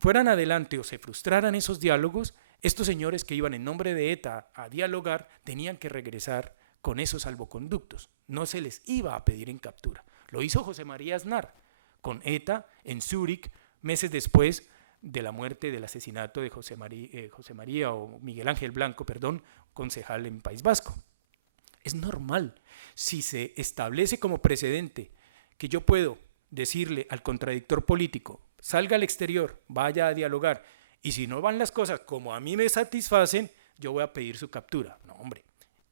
fueran adelante o se frustraran esos diálogos, estos señores que iban en nombre de ETA a dialogar tenían que regresar con esos salvoconductos. No se les iba a pedir en captura. Lo hizo José María Aznar con ETA en Zúrich, meses después de la muerte, del asesinato de José María o Miguel Ángel Blanco, perdón, concejal en País Vasco. Es normal. Si se establece como precedente que yo puedo decirle al contradictor político, salga al exterior, vaya a dialogar, y si no van las cosas como a mí me satisfacen, yo voy a pedir su captura. No, hombre,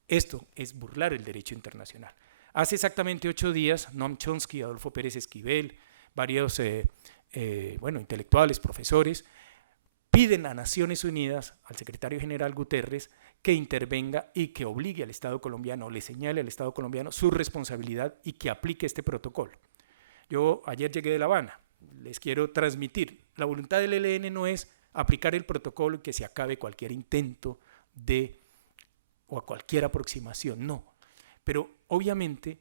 esto es burlar el derecho internacional. Hace exactamente 8 días, Noam Chomsky, Adolfo Pérez Esquivel, varios intelectuales, profesores, piden a Naciones Unidas, al secretario general Guterres, que intervenga y que obligue al Estado colombiano, le señale al Estado colombiano su responsabilidad y que aplique este protocolo. Yo ayer llegué de La Habana, les quiero transmitir, la voluntad del ELN no es aplicar el protocolo y que se acabe cualquier intento o a cualquier aproximación, no. Pero obviamente,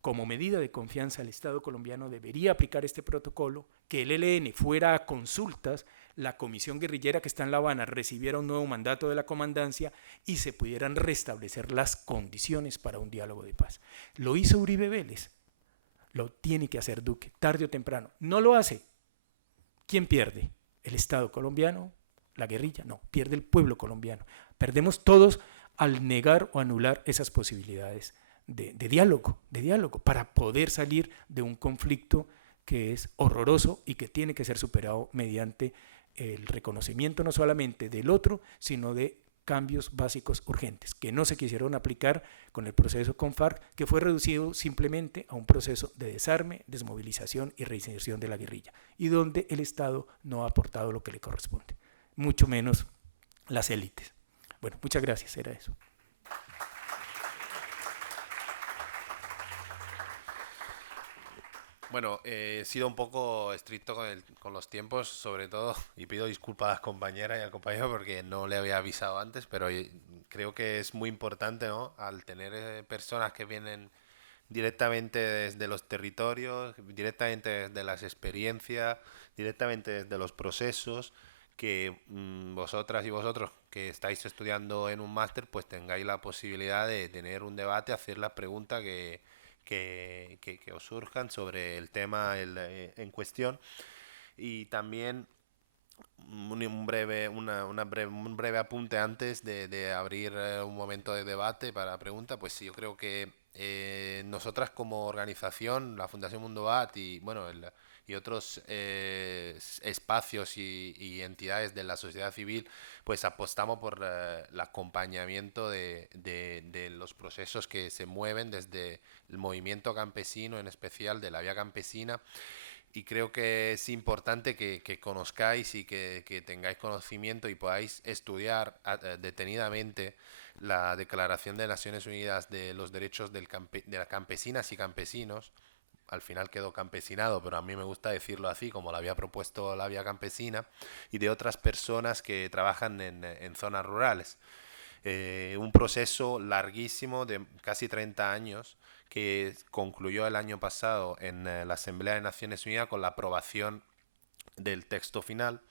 como medida de confianza, el Estado colombiano debería aplicar este protocolo, que el ELN fuera a consultas, la comisión guerrillera que está en La Habana recibiera un nuevo mandato de la comandancia y se pudieran restablecer las condiciones para un diálogo de paz. Lo hizo Uribe Vélez, lo tiene que hacer Duque, tarde o temprano. No lo hace. ¿Quién pierde? ¿El Estado colombiano? ¿La guerrilla? No, pierde el pueblo colombiano. Perdemos todos al negar o anular esas posibilidades de diálogo, para poder salir de un conflicto que es horroroso y que tiene que ser superado mediante el reconocimiento no solamente del otro, sino de cambios básicos urgentes, que no se quisieron aplicar con el proceso con FARC, que fue reducido simplemente a un proceso de desarme, desmovilización y reinserción de la guerrilla, y donde el Estado no ha aportado lo que le corresponde, mucho menos las élites. Bueno, muchas gracias, era eso. Bueno, he sido un poco estricto con los tiempos, sobre todo, y pido disculpas a las compañeras y al compañero porque no le había avisado antes, pero creo que es muy importante, ¿no? Al tener personas que vienen directamente desde los territorios, directamente desde las experiencias, directamente desde los procesos, que vosotras y vosotros que estáis estudiando en un máster, pues tengáis la posibilidad de tener un debate, hacer las preguntas que os surjan sobre el tema en cuestión. Y también un breve apunte antes de abrir un momento de debate para pregunta. Pues sí, yo creo que nosotras como organización, la Fundación Mundo Bat y bueno, y otros espacios y entidades de la sociedad civil, pues apostamos por el acompañamiento de los procesos que se mueven desde el movimiento campesino, en especial de la vía campesina, y creo que es importante que conozcáis y que tengáis conocimiento y podáis estudiar detenidamente la Declaración de Naciones Unidas de los Derechos de las Campesinas y Campesinos. Al final quedó campesinado, pero a mí me gusta decirlo así, como lo había propuesto la Vía Campesina, y de otras personas que trabajan en zonas rurales. Un proceso larguísimo de casi 30 años que concluyó el año pasado en la Asamblea de Naciones Unidas con la aprobación del texto final,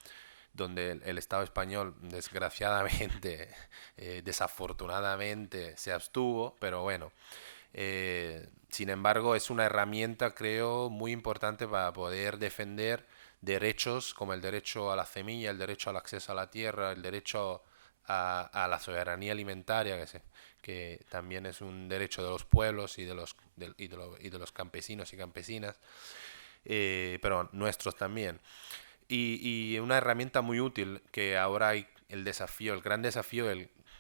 donde el Estado español desgraciadamente, desafortunadamente se abstuvo, pero bueno, sin embargo es una herramienta, creo, muy importante para poder defender derechos como el derecho a la semilla, el derecho al acceso a la tierra, el derecho a la soberanía alimentaria, que también es un derecho de los pueblos y de los campesinos y campesinas, pero nuestros también. Y una herramienta muy útil que ahora hay el desafío, el gran desafío,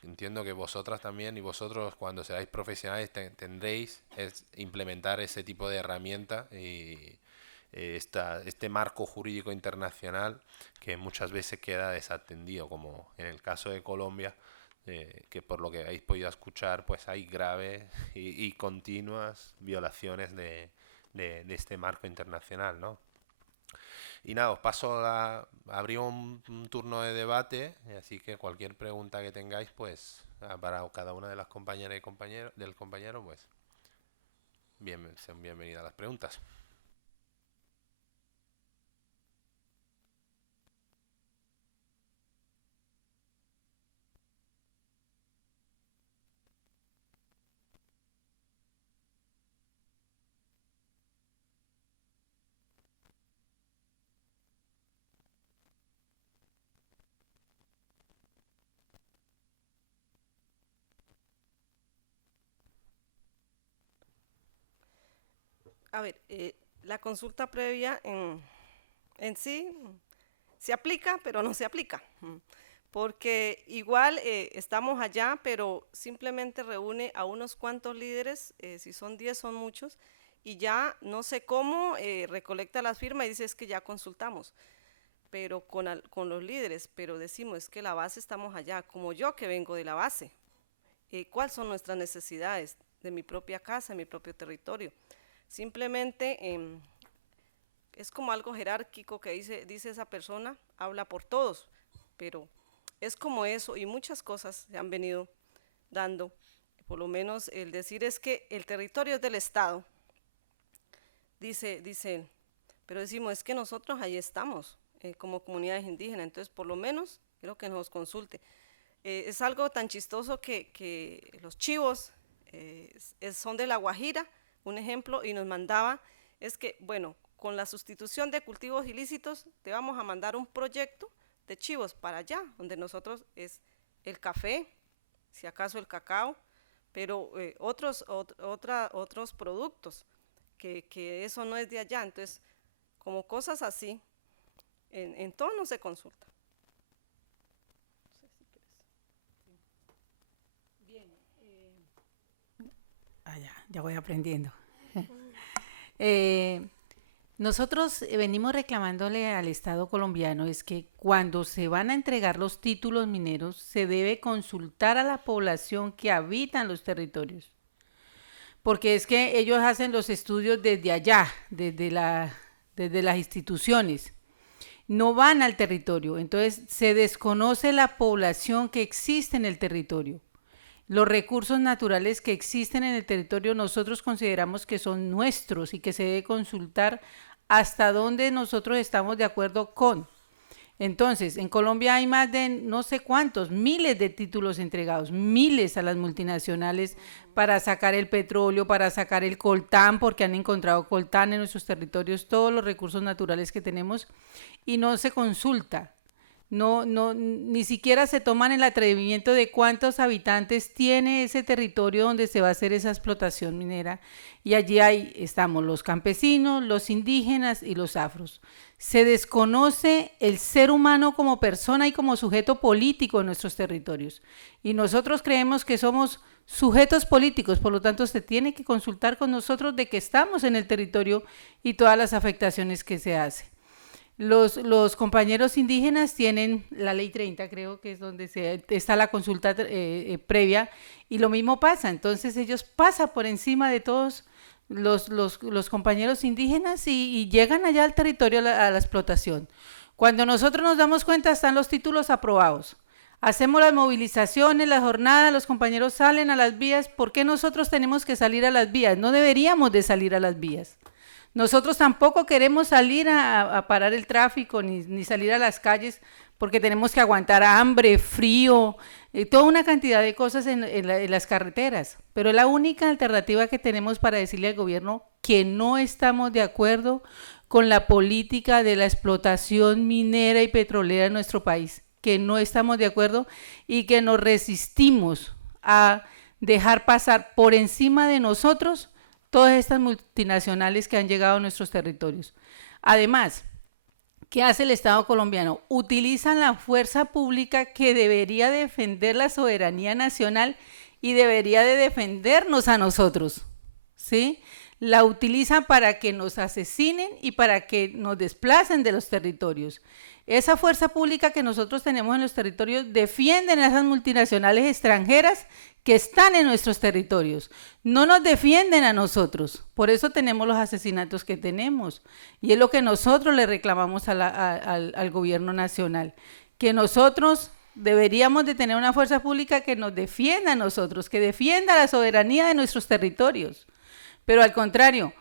entiendo que vosotras también y vosotros cuando seáis profesionales tendréis es implementar ese tipo de herramienta y este marco jurídico internacional que muchas veces queda desatendido, como en el caso de Colombia, que por lo que habéis podido escuchar, pues hay graves y continuas violaciones de este marco internacional, ¿no? Y nada, os paso abrimos un turno de debate, así que cualquier pregunta que tengáis, pues para cada una de las compañeras y compañeros del compañero, pues sean bienvenidas las preguntas. A ver, la consulta previa en sí se aplica, pero no se aplica, porque igual estamos allá, pero simplemente reúne a unos cuantos líderes, si son 10 son muchos, y ya no sé cómo recolecta las firmas y dice es que ya consultamos, pero con los líderes, pero decimos es que la base estamos allá, como yo que vengo de la base, cuáles son nuestras necesidades de mi propia casa, de mi propio territorio. Simplemente es como algo jerárquico que dice esa persona, habla por todos, pero es como eso y muchas cosas se han venido dando. Por lo menos el decir es que el territorio es del Estado, dice él, pero decimos es que nosotros ahí estamos como comunidades indígenas, entonces por lo menos creo que nos consulte. Es algo tan chistoso que los chivos son de La Guajira, un ejemplo, y nos mandaba, es que, bueno, con la sustitución de cultivos ilícitos, te vamos a mandar un proyecto de chivos para allá, donde nosotros es el café, si acaso el cacao, pero otros productos, que eso no es de allá, entonces, como cosas así, en todo no se consulta. Ya voy aprendiendo. Nosotros venimos reclamándole al Estado colombiano es que cuando se van a entregar los títulos mineros se debe consultar a la población que habita en los territorios, porque es que ellos hacen los estudios desde allá, desde las instituciones, no van al territorio, entonces se desconoce la población que existe en el territorio. Los recursos naturales que existen en el territorio nosotros consideramos que son nuestros y que se debe consultar hasta dónde nosotros estamos de acuerdo con. Entonces, en Colombia hay más de no sé cuántos, miles de títulos entregados, miles a las multinacionales para sacar el petróleo, para sacar el coltán, porque han encontrado coltán en nuestros territorios, todos los recursos naturales que tenemos, y no se consulta. No, ni siquiera se toman el atrevimiento de cuántos habitantes tiene ese territorio donde se va a hacer esa explotación minera. Y allí estamos los campesinos, los indígenas y los afros. Se desconoce el ser humano como persona y como sujeto político en nuestros territorios. Y nosotros creemos que somos sujetos políticos, por lo tanto se tiene que consultar con nosotros de que estamos en el territorio y todas las afectaciones que se hacen. Los compañeros indígenas tienen la ley 30, creo que es donde está la consulta previa, y lo mismo pasa, entonces ellos pasan por encima de todos los compañeros indígenas y llegan allá al territorio a la explotación. Cuando nosotros nos damos cuenta están los títulos aprobados, hacemos las movilizaciones, las jornadas, los compañeros salen a las vías. ¿Por qué nosotros tenemos que salir a las vías? No deberíamos de salir a las vías. Nosotros tampoco queremos salir a parar el tráfico ni salir a las calles porque tenemos que aguantar hambre, frío, toda una cantidad de cosas en las carreteras. Pero es la única alternativa que tenemos para decirle al gobierno que no estamos de acuerdo con la política de la explotación minera y petrolera en nuestro país, que no estamos de acuerdo y que nos resistimos a dejar pasar por encima de nosotros todas estas multinacionales que han llegado a nuestros territorios. Además, ¿qué hace el Estado colombiano? Utilizan la fuerza pública que debería defender la soberanía nacional y debería de defendernos a nosotros, ¿sí? La utilizan para que nos asesinen y para que nos desplacen de los territorios. Esa fuerza pública que nosotros tenemos en los territorios defienden a esas multinacionales extranjeras que están en nuestros territorios. No nos defienden a nosotros. Por eso tenemos los asesinatos que tenemos. Y es lo que nosotros le reclamamos al gobierno nacional. Que nosotros deberíamos de tener una fuerza pública que nos defienda a nosotros, que defienda la soberanía de nuestros territorios. Pero al contrario,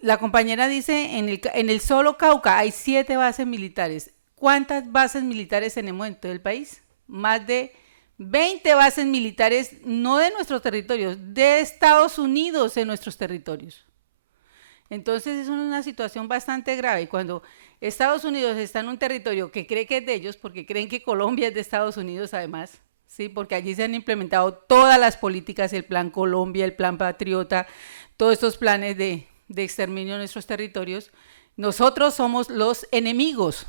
la compañera dice, en el solo Cauca hay 7 bases militares. ¿Cuántas bases militares tenemos en todo el país? Más de 20 bases militares, no de nuestros territorios, de Estados Unidos en nuestros territorios. Entonces es una situación bastante grave. Y cuando Estados Unidos está en un territorio que cree que es de ellos, porque creen que Colombia es de Estados Unidos además, ¿sí? Porque allí se han implementado todas las políticas, el Plan Colombia, el Plan Patriota, todos estos planes de de exterminio de nuestros territorios, nosotros somos los enemigos.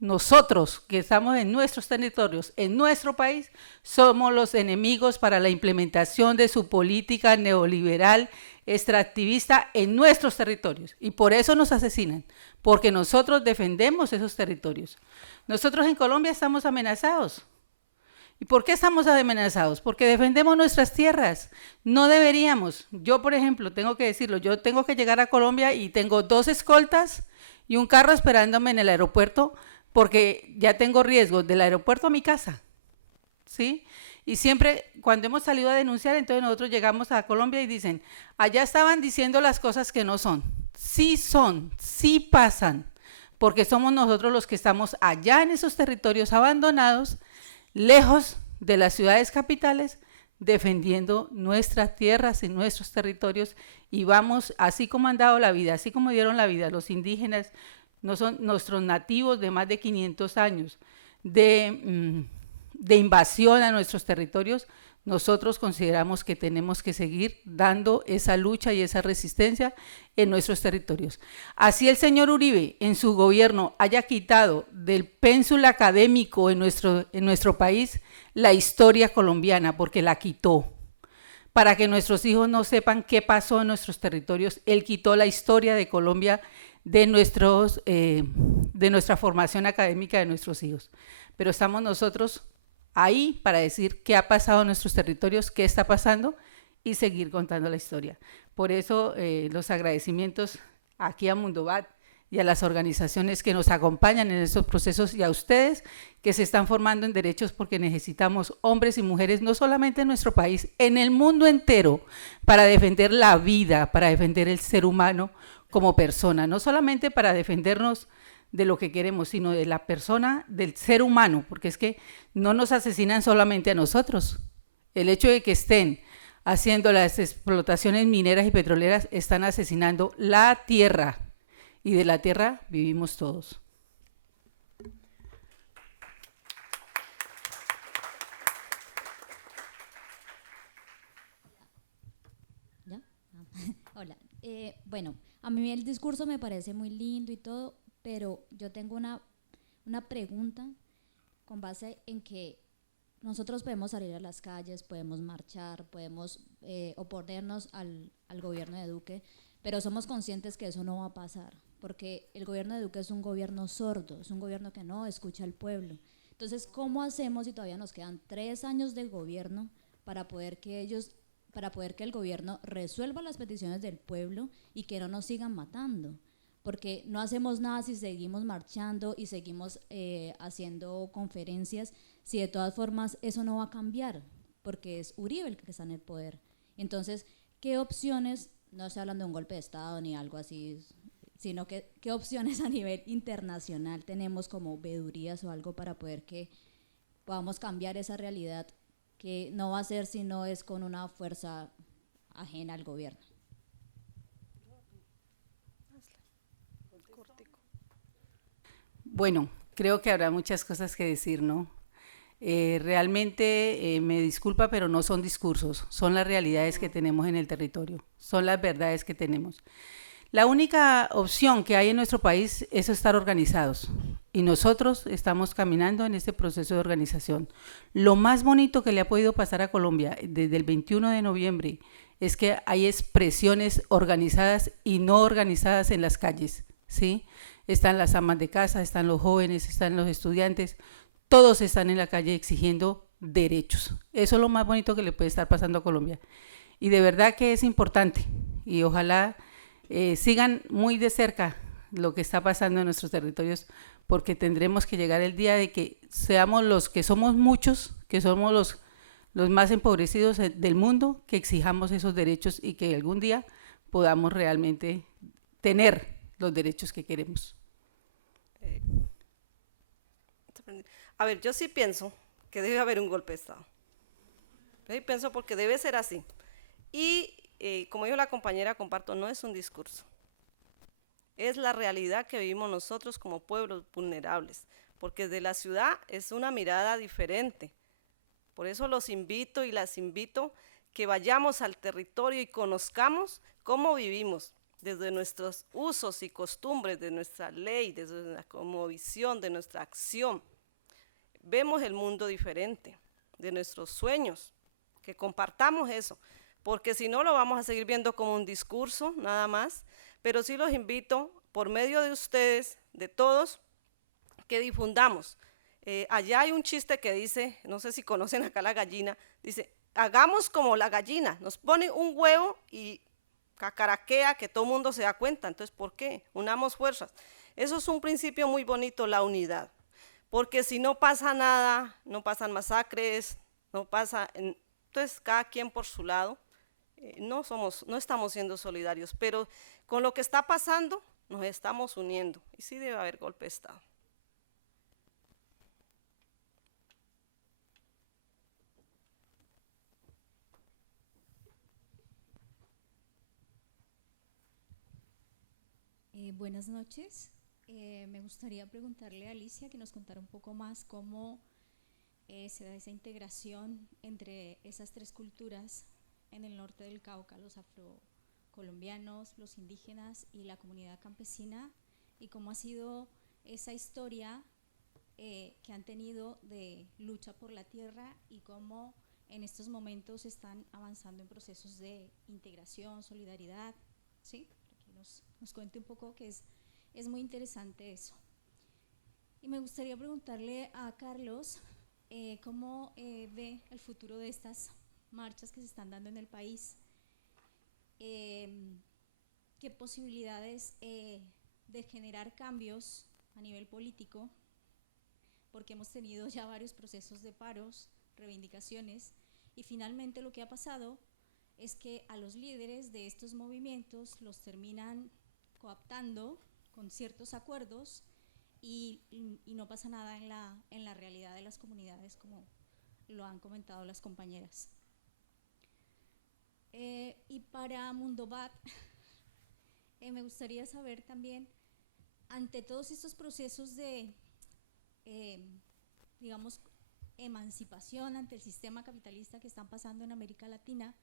Nosotros que estamos en nuestros territorios, en nuestro país, somos los enemigos para la implementación de su política neoliberal extractivista en nuestros territorios. Y por eso nos asesinan, porque nosotros defendemos esos territorios. Nosotros en Colombia estamos amenazados. ¿Y por qué estamos amenazados? Porque defendemos nuestras tierras. No deberíamos. Yo, por ejemplo, tengo que decirlo, yo tengo que llegar a Colombia y tengo 2 escoltas y un carro esperándome en el aeropuerto porque ya tengo riesgos del aeropuerto a mi casa, ¿sí? Y siempre cuando hemos salido a denunciar, entonces nosotros llegamos a Colombia y dicen, allá estaban diciendo las cosas que no son. Sí son, sí pasan, porque somos nosotros los que estamos allá en esos territorios abandonados, lejos de las ciudades capitales, defendiendo nuestras tierras y nuestros territorios, y vamos, así como han dado la vida, así como dieron la vida los indígenas, no son nuestros nativos de más de 500 años de invasión a nuestros territorios, nosotros consideramos que tenemos que seguir dando esa lucha y esa resistencia en nuestros territorios. Así el señor Uribe en su gobierno haya quitado del pénsul académico en nuestro país la historia colombiana, porque la quitó, para que nuestros hijos no sepan qué pasó en nuestros territorios. Él quitó la historia de Colombia de nuestra formación académica de nuestros hijos. Pero estamos nosotros ahí para decir qué ha pasado en nuestros territorios, qué está pasando y seguir contando la historia. Por eso los agradecimientos aquí a Mundobat y a las organizaciones que nos acompañan en estos procesos y a ustedes que se están formando en derechos, porque necesitamos hombres y mujeres no solamente en nuestro país, en el mundo entero, para defender la vida, para defender el ser humano como persona, no solamente para defendernos de lo que queremos, sino de la persona, del ser humano, porque es que no nos asesinan solamente a nosotros. El hecho de que estén haciendo las explotaciones mineras y petroleras, están asesinando la tierra, y de la tierra vivimos todos. ¿Ya? Hola. Bueno, a mí el discurso me parece muy lindo y todo, pero yo tengo una pregunta con base en que nosotros podemos salir a las calles, podemos marchar, podemos oponernos al gobierno de Duque, pero somos conscientes que eso no va a pasar, porque el gobierno de Duque es un gobierno sordo, es un gobierno que no escucha al pueblo. Entonces, ¿cómo hacemos si todavía nos quedan 3 años de gobierno para poder que el gobierno resuelva las peticiones del pueblo y que no nos sigan matando? Porque no hacemos nada si seguimos marchando y seguimos haciendo conferencias, si de todas formas eso no va a cambiar, porque es Uribe el que está en el poder. Entonces, ¿qué opciones, no estoy hablando de un golpe de Estado ni algo así, sino que qué opciones a nivel internacional tenemos como veedurías o algo para poder que podamos cambiar esa realidad, que no va a ser si no es con una fuerza ajena al gobierno? Bueno, creo que habrá muchas cosas que decir, ¿no? Realmente me disculpa, pero no son discursos, son las realidades que tenemos en el territorio, son las verdades que tenemos. La única opción que hay en nuestro país es estar organizados, y nosotros estamos caminando en este proceso de organización. Lo más bonito que le ha podido pasar a Colombia desde el 21 de noviembre es que hay expresiones organizadas y no organizadas en las calles, ¿sí? Están las amas de casa, están los jóvenes, están los estudiantes, todos están en la calle exigiendo derechos. Eso es lo más bonito que le puede estar pasando a Colombia. Y de verdad que es importante, y ojalá sigan muy de cerca lo que está pasando en nuestros territorios, porque tendremos que llegar el día de que seamos los que somos muchos, que somos los más empobrecidos del mundo, que exijamos esos derechos y que algún día podamos realmente tener los derechos que queremos. A ver, yo sí pienso que debe haber un golpe de Estado. Yo sí pienso porque debe ser así. Y como dijo la compañera, comparto, no es un discurso. Es la realidad que vivimos nosotros como pueblos vulnerables, porque desde la ciudad es una mirada diferente. Por eso los invito y las invito que vayamos al territorio y conozcamos cómo vivimos. desde nuestros usos y costumbres, de nuestra ley, desde la cosmovisión, de nuestra acción, vemos el mundo diferente, de nuestros sueños, que compartamos eso, porque si no lo vamos a seguir viendo como un discurso nada más, pero sí los invito por medio de ustedes, de todos, que difundamos. Allá hay un chiste que dice, no sé si conocen acá la gallina, dice, hagamos como la gallina, nos pone un huevo y cacaraquea que todo el mundo se da cuenta, entonces ¿por qué? Unamos fuerzas. Eso es un principio muy bonito, la unidad, porque si no pasa nada, no pasan masacres, no pasa, entonces cada quien por su lado, no estamos siendo solidarios, pero con lo que está pasando nos estamos uniendo y sí debe haber golpe de Estado. Buenas noches. Me gustaría preguntarle a Alicia que nos contara un poco más cómo se da esa integración entre esas tres culturas en el norte del Cauca, los afrocolombianos, los indígenas y la comunidad campesina, y cómo ha sido esa historia que han tenido de lucha por la tierra y cómo en estos momentos están avanzando en procesos de integración, solidaridad, ¿sí? Nos cuente un poco, que es muy interesante eso. Y me gustaría preguntarle a Carlos cómo ve el futuro de estas marchas que se están dando en el país, qué posibilidades de generar cambios a nivel político, porque hemos tenido ya varios procesos de paros, reivindicaciones, y finalmente lo que ha pasado es que a los líderes de estos movimientos los terminan cooptando con ciertos acuerdos y no pasa nada en la realidad de las comunidades, como lo han comentado las compañeras. Y para Mundobat, me gustaría saber también, ante todos estos procesos de, digamos, emancipación ante el sistema capitalista que están pasando en América Latina,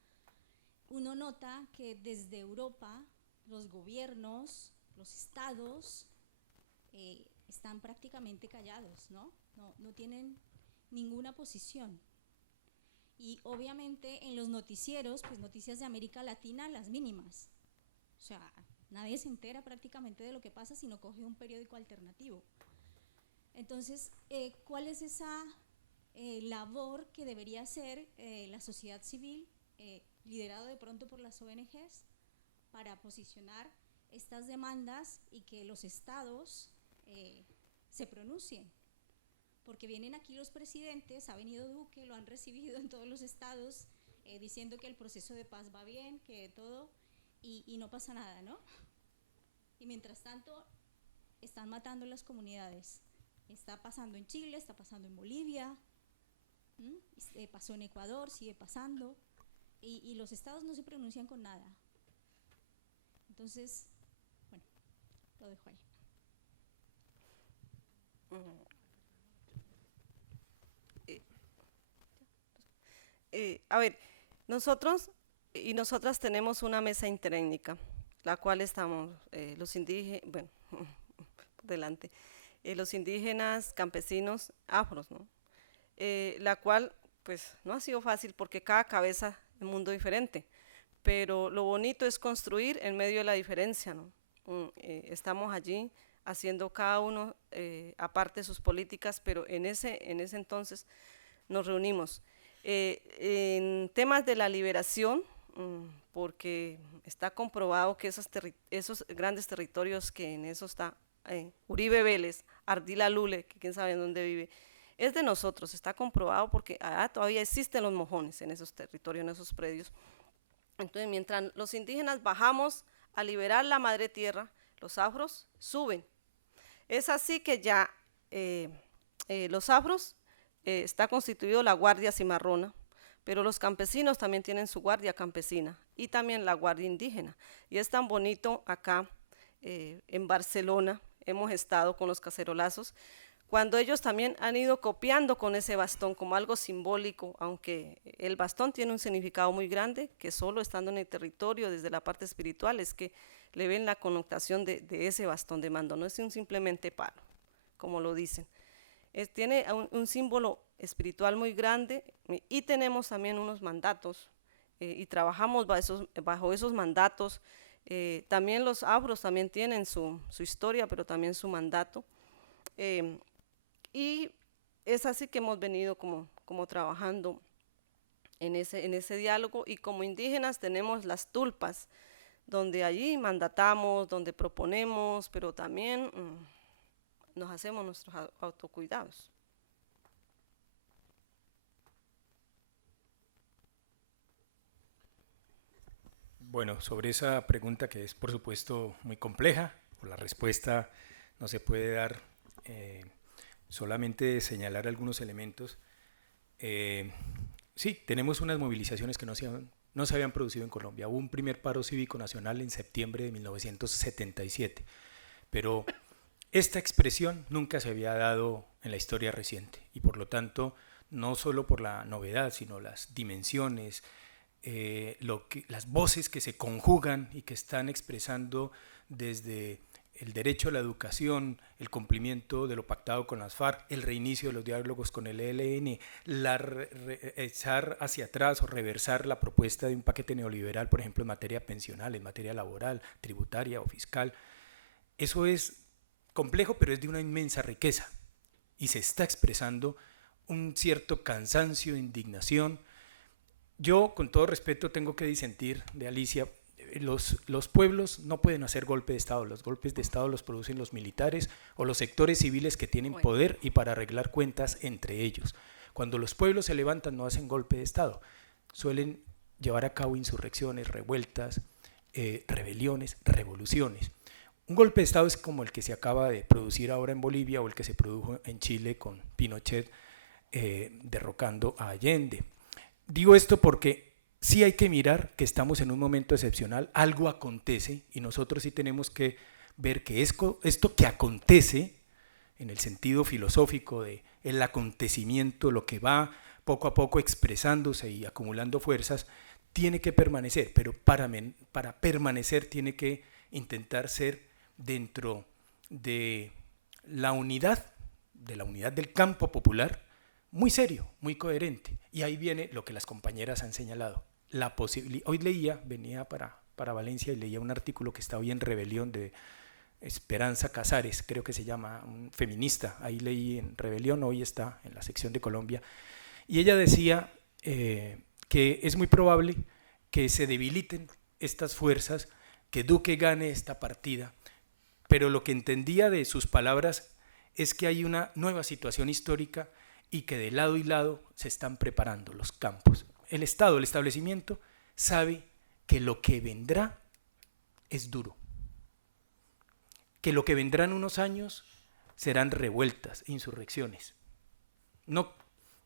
uno nota que desde Europa los gobiernos, los estados, están prácticamente callados, ¿no? No tienen ninguna posición. Y obviamente en los noticieros, pues noticias de América Latina, las mínimas. O sea, nadie se entera prácticamente de lo que pasa si no coge un periódico alternativo. Entonces, ¿cuál es esa labor que debería hacer la sociedad civil, liderado de pronto por las ONGs, para posicionar estas demandas y que los estados se pronuncien? Porque vienen aquí los presidentes, ha venido Duque, lo han recibido en todos los estados, diciendo que el proceso de paz va bien, que todo, y no pasa nada, ¿no? Y mientras tanto, están matando las comunidades. Está pasando en Chile, está pasando en Bolivia, pasó en Ecuador, sigue pasando, y los estados no se pronuncian con nada. Entonces, bueno, lo dejo ahí. A ver, nosotros y nosotras tenemos una mesa interétnica, la cual estamos, los indígenas, bueno, delante, los indígenas, campesinos, afros, ¿no? La cual, pues, no ha sido fácil porque cada cabeza es un mundo diferente, pero lo bonito es construir en medio de la diferencia, ¿no? Estamos allí haciendo cada uno aparte sus políticas, pero en ese entonces nos reunimos. En temas de la liberación, porque está comprobado que esos grandes territorios que en eso está Uribe Vélez, Ardila Lule, que quién sabe en dónde vive, es de nosotros, está comprobado porque todavía existen los mojones en esos territorios, en esos predios. Entonces, mientras los indígenas bajamos a liberar la madre tierra, los afros suben. Es así que ya los afros está constituido la Guardia Cimarrona, pero los campesinos también tienen su guardia campesina y también la guardia indígena. Y es tan bonito acá en Barcelona, hemos estado con los cacerolazos. cuando ellos también han ido copiando con ese bastón como algo simbólico, aunque el bastón tiene un significado muy grande, que solo estando en el territorio desde la parte espiritual es que le ven la connotación de ese bastón de mando, no es un simplemente palo, como lo dicen. Tiene un símbolo espiritual muy grande y tenemos también unos mandatos y trabajamos bajo esos mandatos. También los afros también tienen su historia, pero también su mandato. Y es así que hemos venido como trabajando en ese diálogo, y como indígenas tenemos las tulpas, donde allí mandatamos, donde proponemos, pero también nos hacemos nuestros autocuidados. Bueno, sobre esa pregunta, que es por supuesto muy compleja, por la respuesta no se puede dar, solamente señalar algunos elementos. Sí, tenemos unas movilizaciones que no se habían producido en Colombia. Hubo un primer paro cívico nacional en septiembre de 1977, pero esta expresión nunca se había dado en la historia reciente, y por lo tanto, no solo por la novedad, sino las dimensiones, las voces que se conjugan y que están expresando desde el derecho a la educación, el cumplimiento de lo pactado con las FARC, el reinicio de los diálogos con el ELN, echar hacia atrás o reversar la propuesta de un paquete neoliberal, por ejemplo, en materia pensional, en materia laboral, tributaria o fiscal. Eso es complejo, pero es de una inmensa riqueza, y se está expresando un cierto cansancio, indignación. Yo, con todo respeto, tengo que disentir de Alicia. Los pueblos no pueden hacer golpe de Estado. Los golpes de Estado los producen los militares o los sectores civiles que tienen poder y para arreglar cuentas entre ellos. Cuando los pueblos se levantan, no hacen golpe de Estado. Suelen llevar a cabo insurrecciones, revueltas, rebeliones, revoluciones. Un golpe de Estado es como el que se acaba de producir ahora en Bolivia, o el que se produjo en Chile con Pinochet derrocando a Allende. Digo esto porque sí hay que mirar que estamos en un momento excepcional, algo acontece, y nosotros sí tenemos que ver que esto que acontece, en el sentido filosófico del acontecimiento, lo que va poco a poco expresándose y acumulando fuerzas, tiene que permanecer, pero para permanecer tiene que intentar ser dentro de la unidad del campo popular, muy serio, muy coherente. Y ahí viene lo que las compañeras han señalado. Hoy venía para Valencia y leía un artículo que está hoy en Rebelión de Esperanza Casares, creo que se llama, un feminista. Ahí leí en Rebelión, hoy está en la sección de Colombia. Y ella decía que es muy probable que se debiliten estas fuerzas, que Duque gane esta partida, pero lo que entendía de sus palabras es que hay una nueva situación histórica y que de lado y lado se están preparando los campos. El Estado, el establecimiento, sabe que lo que vendrá es duro, que lo que vendrá en unos años serán revueltas, insurrecciones. No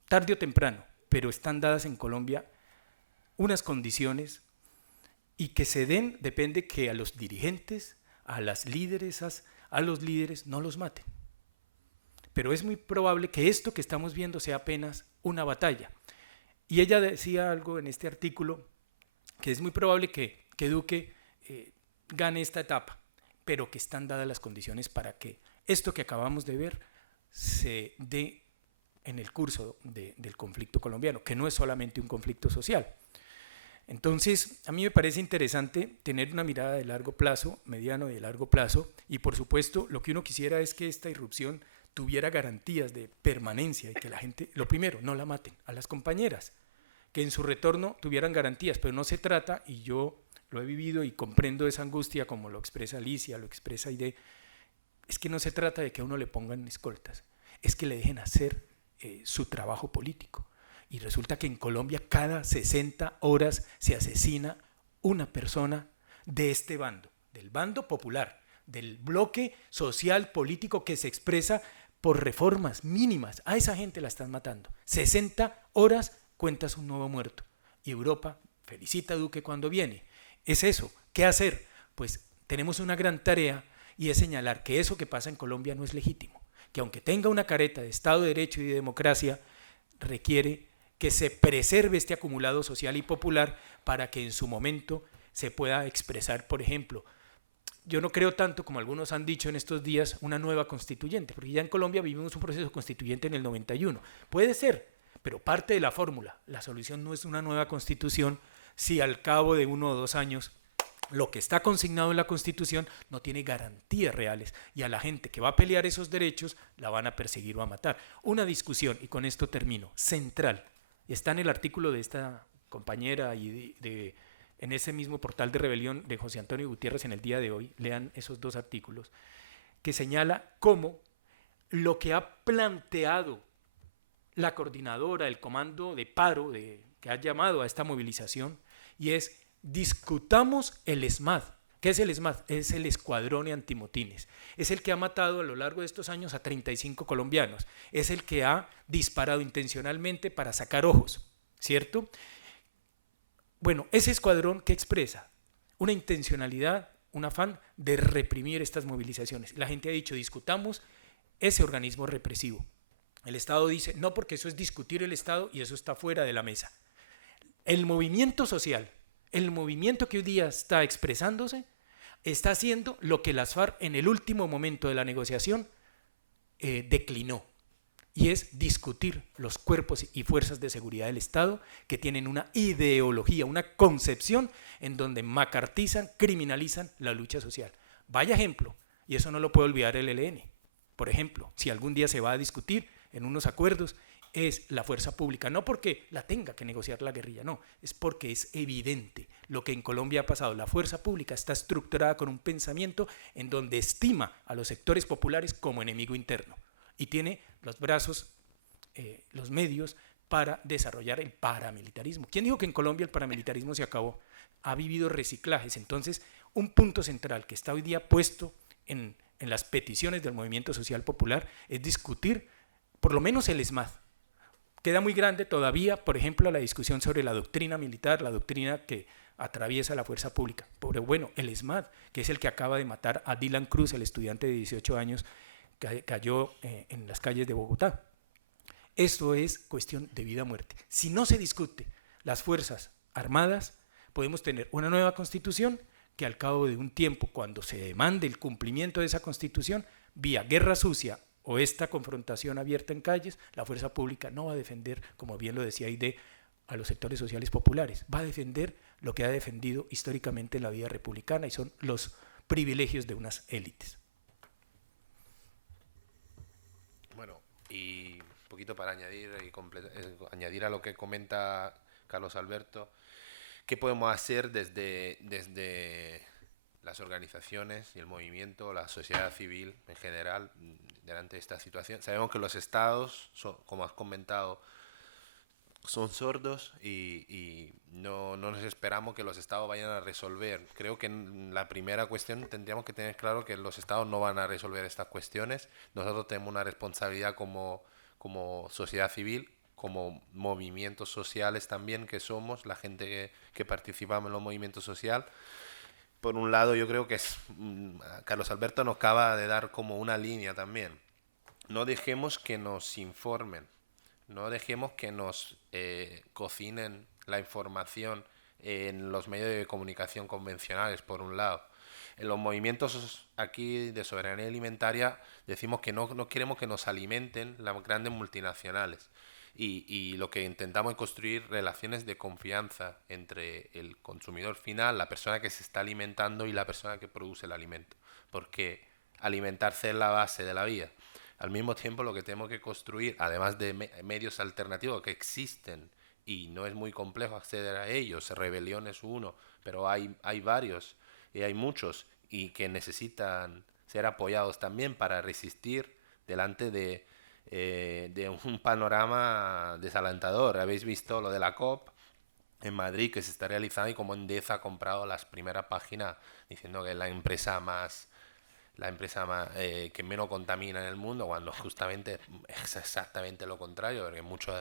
tarde o temprano, pero están dadas en Colombia unas condiciones, y que se den depende que a los dirigentes, a las lideresas, a los líderes no los maten. Pero es muy probable que esto que estamos viendo sea apenas una batalla. Y ella decía algo en este artículo, que es muy probable que Duque gane esta etapa, pero que están dadas las condiciones para que esto que acabamos de ver se dé en el curso del conflicto colombiano, que no es solamente un conflicto social. Entonces, a mí me parece interesante tener una mirada de largo plazo, mediano y de largo plazo, y por supuesto lo que uno quisiera es que esta irrupción tuviera garantías de permanencia y que la gente, lo primero, no la maten a las compañeras, que en su retorno tuvieran garantías, pero no se trata, y yo lo he vivido y comprendo esa angustia como lo expresa Alicia, lo expresa Aide, es que no se trata de que a uno le pongan escoltas, es que le dejen hacer su trabajo político. Y resulta que en Colombia cada 60 horas se asesina una persona de este bando, del bando popular, del bloque social político que se expresa por reformas mínimas. A esa gente la están matando. 60 horas cuentas un nuevo muerto. Y Europa felicita a Duque cuando viene. Es eso. ¿Qué hacer? Pues tenemos una gran tarea, y es señalar que eso que pasa en Colombia no es legítimo, que aunque tenga una careta de Estado de Derecho y de democracia, requiere que se preserve este acumulado social y popular para que en su momento se pueda expresar, por ejemplo, yo no creo tanto, como algunos han dicho en estos días, una nueva constituyente, porque ya en Colombia vivimos un proceso constituyente en el 91. Puede ser, pero parte de la fórmula. La solución no es una nueva constitución si al cabo de 1 o 2 años lo que está consignado en la Constitución no tiene garantías reales y a la gente que va a pelear esos derechos la van a perseguir o a matar. Una discusión, y con esto termino, central, está en el artículo de esta compañera y en ese mismo portal de rebelión de José Antonio Gutiérrez en el día de hoy, lean esos 2 artículos, que señala cómo lo que ha planteado la coordinadora, el comando de paro que ha llamado a esta movilización, y es discutamos el ESMAD. ¿Qué es el ESMAD? Es el Escuadrón Antimotines. Es el que ha matado a lo largo de estos años a 35 colombianos. Es el que ha disparado intencionalmente para sacar ojos, ¿cierto? Bueno, ese escuadrón, ¿qué expresa? Una intencionalidad, un afán de reprimir estas movilizaciones. La gente ha dicho, discutamos ese organismo represivo. El Estado dice, no, porque eso es discutir el Estado y eso está fuera de la mesa. El movimiento social, el movimiento que hoy día está expresándose, está haciendo lo que las FARC en el último momento de la negociación declinó, y es discutir los cuerpos y fuerzas de seguridad del Estado que tienen una ideología, una concepción en donde macartizan, criminalizan la lucha social. Vaya ejemplo, y eso no lo puede olvidar el ELN. Por ejemplo, si algún día se va a discutir en unos acuerdos, es la fuerza pública, no porque la tenga que negociar la guerrilla, no, es porque es evidente lo que en Colombia ha pasado. La fuerza pública está estructurada con un pensamiento en donde estima a los sectores populares como enemigo interno y tiene los brazos, los medios para desarrollar el paramilitarismo. ¿Quién dijo que en Colombia el paramilitarismo se acabó? Ha vivido reciclajes. Entonces, un punto central que está hoy día puesto en las peticiones del movimiento social popular es discutir por lo menos el ESMAD. Queda muy grande todavía, por ejemplo, la discusión sobre la doctrina militar, la doctrina que atraviesa la fuerza pública. Pero bueno, el ESMAD, que es el que acaba de matar a Dylan Cruz, el estudiante de 18 años, que cayó en las calles de Bogotá. Esto es cuestión de vida o muerte. Si no se discute las fuerzas armadas, podemos tener una nueva constitución que al cabo de un tiempo, cuando se demande el cumplimiento de esa constitución, vía guerra sucia o esta confrontación abierta en calles, la fuerza pública no va a defender, como bien lo decía Aide, a los sectores sociales populares, va a defender lo que ha defendido históricamente la vida republicana y son los privilegios de unas élites. Bueno, y un poquito para añadir a lo que comenta Carlos Alberto, ¿qué podemos hacer desde las organizaciones y el movimiento, la sociedad civil en general, delante de esta situación? Sabemos que los estados, como has comentado, son sordos y no nos esperamos que los estados vayan a resolver. Creo que en la primera cuestión tendríamos que tener claro que los estados no van a resolver estas cuestiones. Nosotros tenemos una responsabilidad como sociedad civil, como movimientos sociales también que somos, la gente que participamos en los movimientos sociales. Por un lado, yo creo que Carlos Alberto nos acaba de dar como una línea también. No dejemos que nos informen, no dejemos que nos cocinen la información en los medios de comunicación convencionales, por un lado. En los movimientos aquí de soberanía alimentaria decimos que no queremos que nos alimenten las grandes multinacionales. Y lo que intentamos es construir relaciones de confianza entre el consumidor final, la persona que se está alimentando y la persona que produce el alimento. Porque alimentarse es la base de la vida. Al mismo tiempo, lo que tenemos que construir, además de medios alternativos que existen y no es muy complejo acceder a ellos, Rebelión es uno, pero hay varios y hay muchos y que necesitan ser apoyados también para resistir delante de un panorama desalentador. Habéis visto lo de la COP en Madrid que se está realizando y como Endesa ha comprado las primeras páginas diciendo que es la empresa que menos contamina en el mundo, cuando justamente es exactamente lo contrario, porque mucho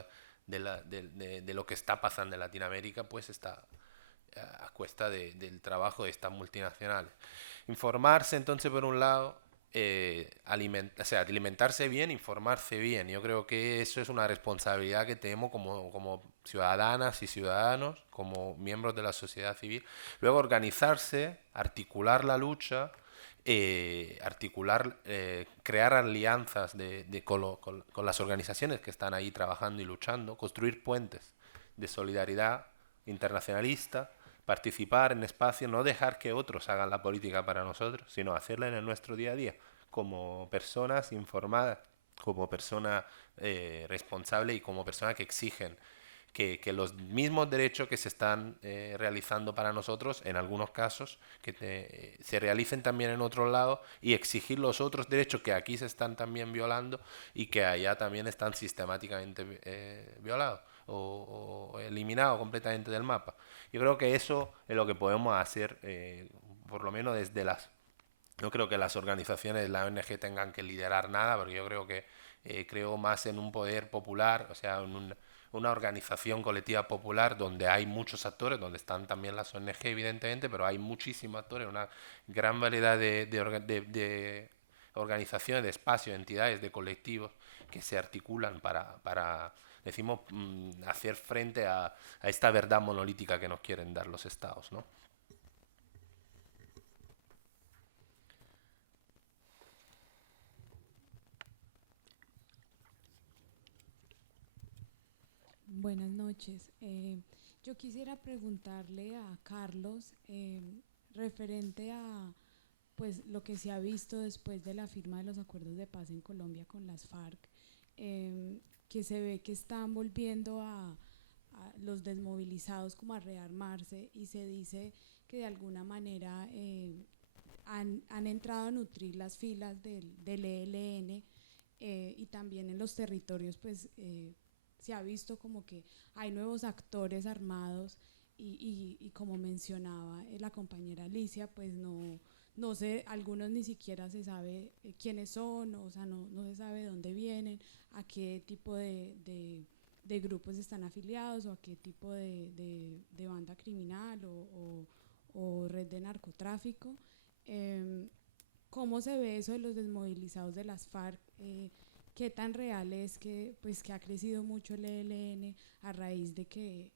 de lo que está pasando en Latinoamérica pues está a cuesta del trabajo de estas multinacionales. Informarse entonces por un lado, o sea, alimentarse bien, informarse bien. Yo creo que eso es una responsabilidad que tenemos como ciudadanas y ciudadanos, como miembros de la sociedad civil. Luego organizarse, articular la lucha, crear alianzas con las organizaciones que están ahí trabajando y luchando, construir puentes de solidaridad internacionalista, participar en espacios, no dejar que otros hagan la política para nosotros, sino hacerla en nuestro día a día, como personas informadas, como personas responsables y como personas que exigen que los mismos derechos que se están realizando para nosotros, en algunos casos, se realicen también en otros lados y exigir los otros derechos que aquí se están también violando y que allá también están sistemáticamente violados o eliminados completamente del mapa. Yo creo que eso es lo que podemos hacer, por lo menos desde las... No creo que las organizaciones de la ONG tengan que liderar nada, porque yo creo que creo más en un poder popular, o sea, en una organización colectiva popular donde hay muchos actores, donde están también las ONG evidentemente, pero hay muchísimos actores, una gran variedad de organizaciones, de espacios, de entidades, de colectivos que se articulan para decimos, hacer frente a esta verdad monolítica que nos quieren dar los estados, ¿no? Buenas noches. Yo quisiera preguntarle a Carlos referente a pues lo que se ha visto después de la firma de los acuerdos de paz en Colombia con las FARC, que se ve que están volviendo a los desmovilizados como a rearmarse y se dice que de alguna manera han entrado a nutrir las filas del ELN y también en los territorios pues se ha visto como que hay nuevos actores armados y como mencionaba la compañera Alicia, pues no sé, algunos ni siquiera se sabe quiénes son, o sea, no se sabe de dónde vienen, a qué tipo de grupos están afiliados o a qué tipo de banda criminal o red de narcotráfico. ¿Cómo se ve eso de los desmovilizados de las FARC? ¿Qué tan real es que, pues, que ha crecido mucho el ELN a raíz de que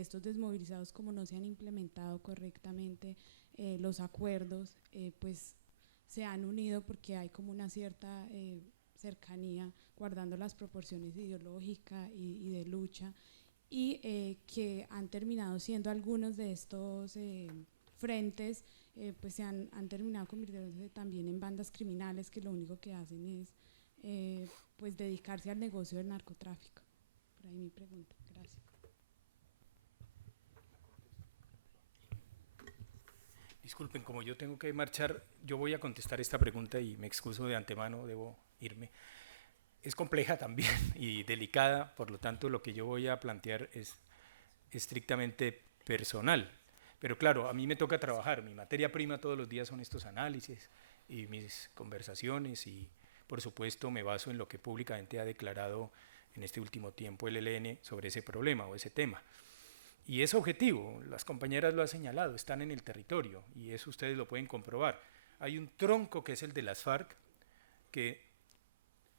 estos desmovilizados, como no se han implementado correctamente los acuerdos, pues se han unido porque hay como una cierta cercanía, guardando las proporciones ideológicas y de lucha, y que han terminado siendo algunos de estos frentes, pues han terminado convirtiéndose también en bandas criminales que lo único que hacen es pues dedicarse al negocio del narcotráfico? Por ahí mi pregunta. Gracias. Disculpen, como yo tengo que marchar, yo voy a contestar esta pregunta y me excuso de antemano, debo irme. Es compleja también y delicada, por lo tanto lo que yo voy a plantear es estrictamente personal. Pero claro, a mí me toca trabajar, mi materia prima todos los días son estos análisis y mis conversaciones y por supuesto me baso en lo que públicamente ha declarado en este último tiempo el ELN sobre ese problema o ese tema. Y es objetivo, las compañeras lo han señalado, están en el territorio y eso ustedes lo pueden comprobar. Hay un tronco que es el de las FARC que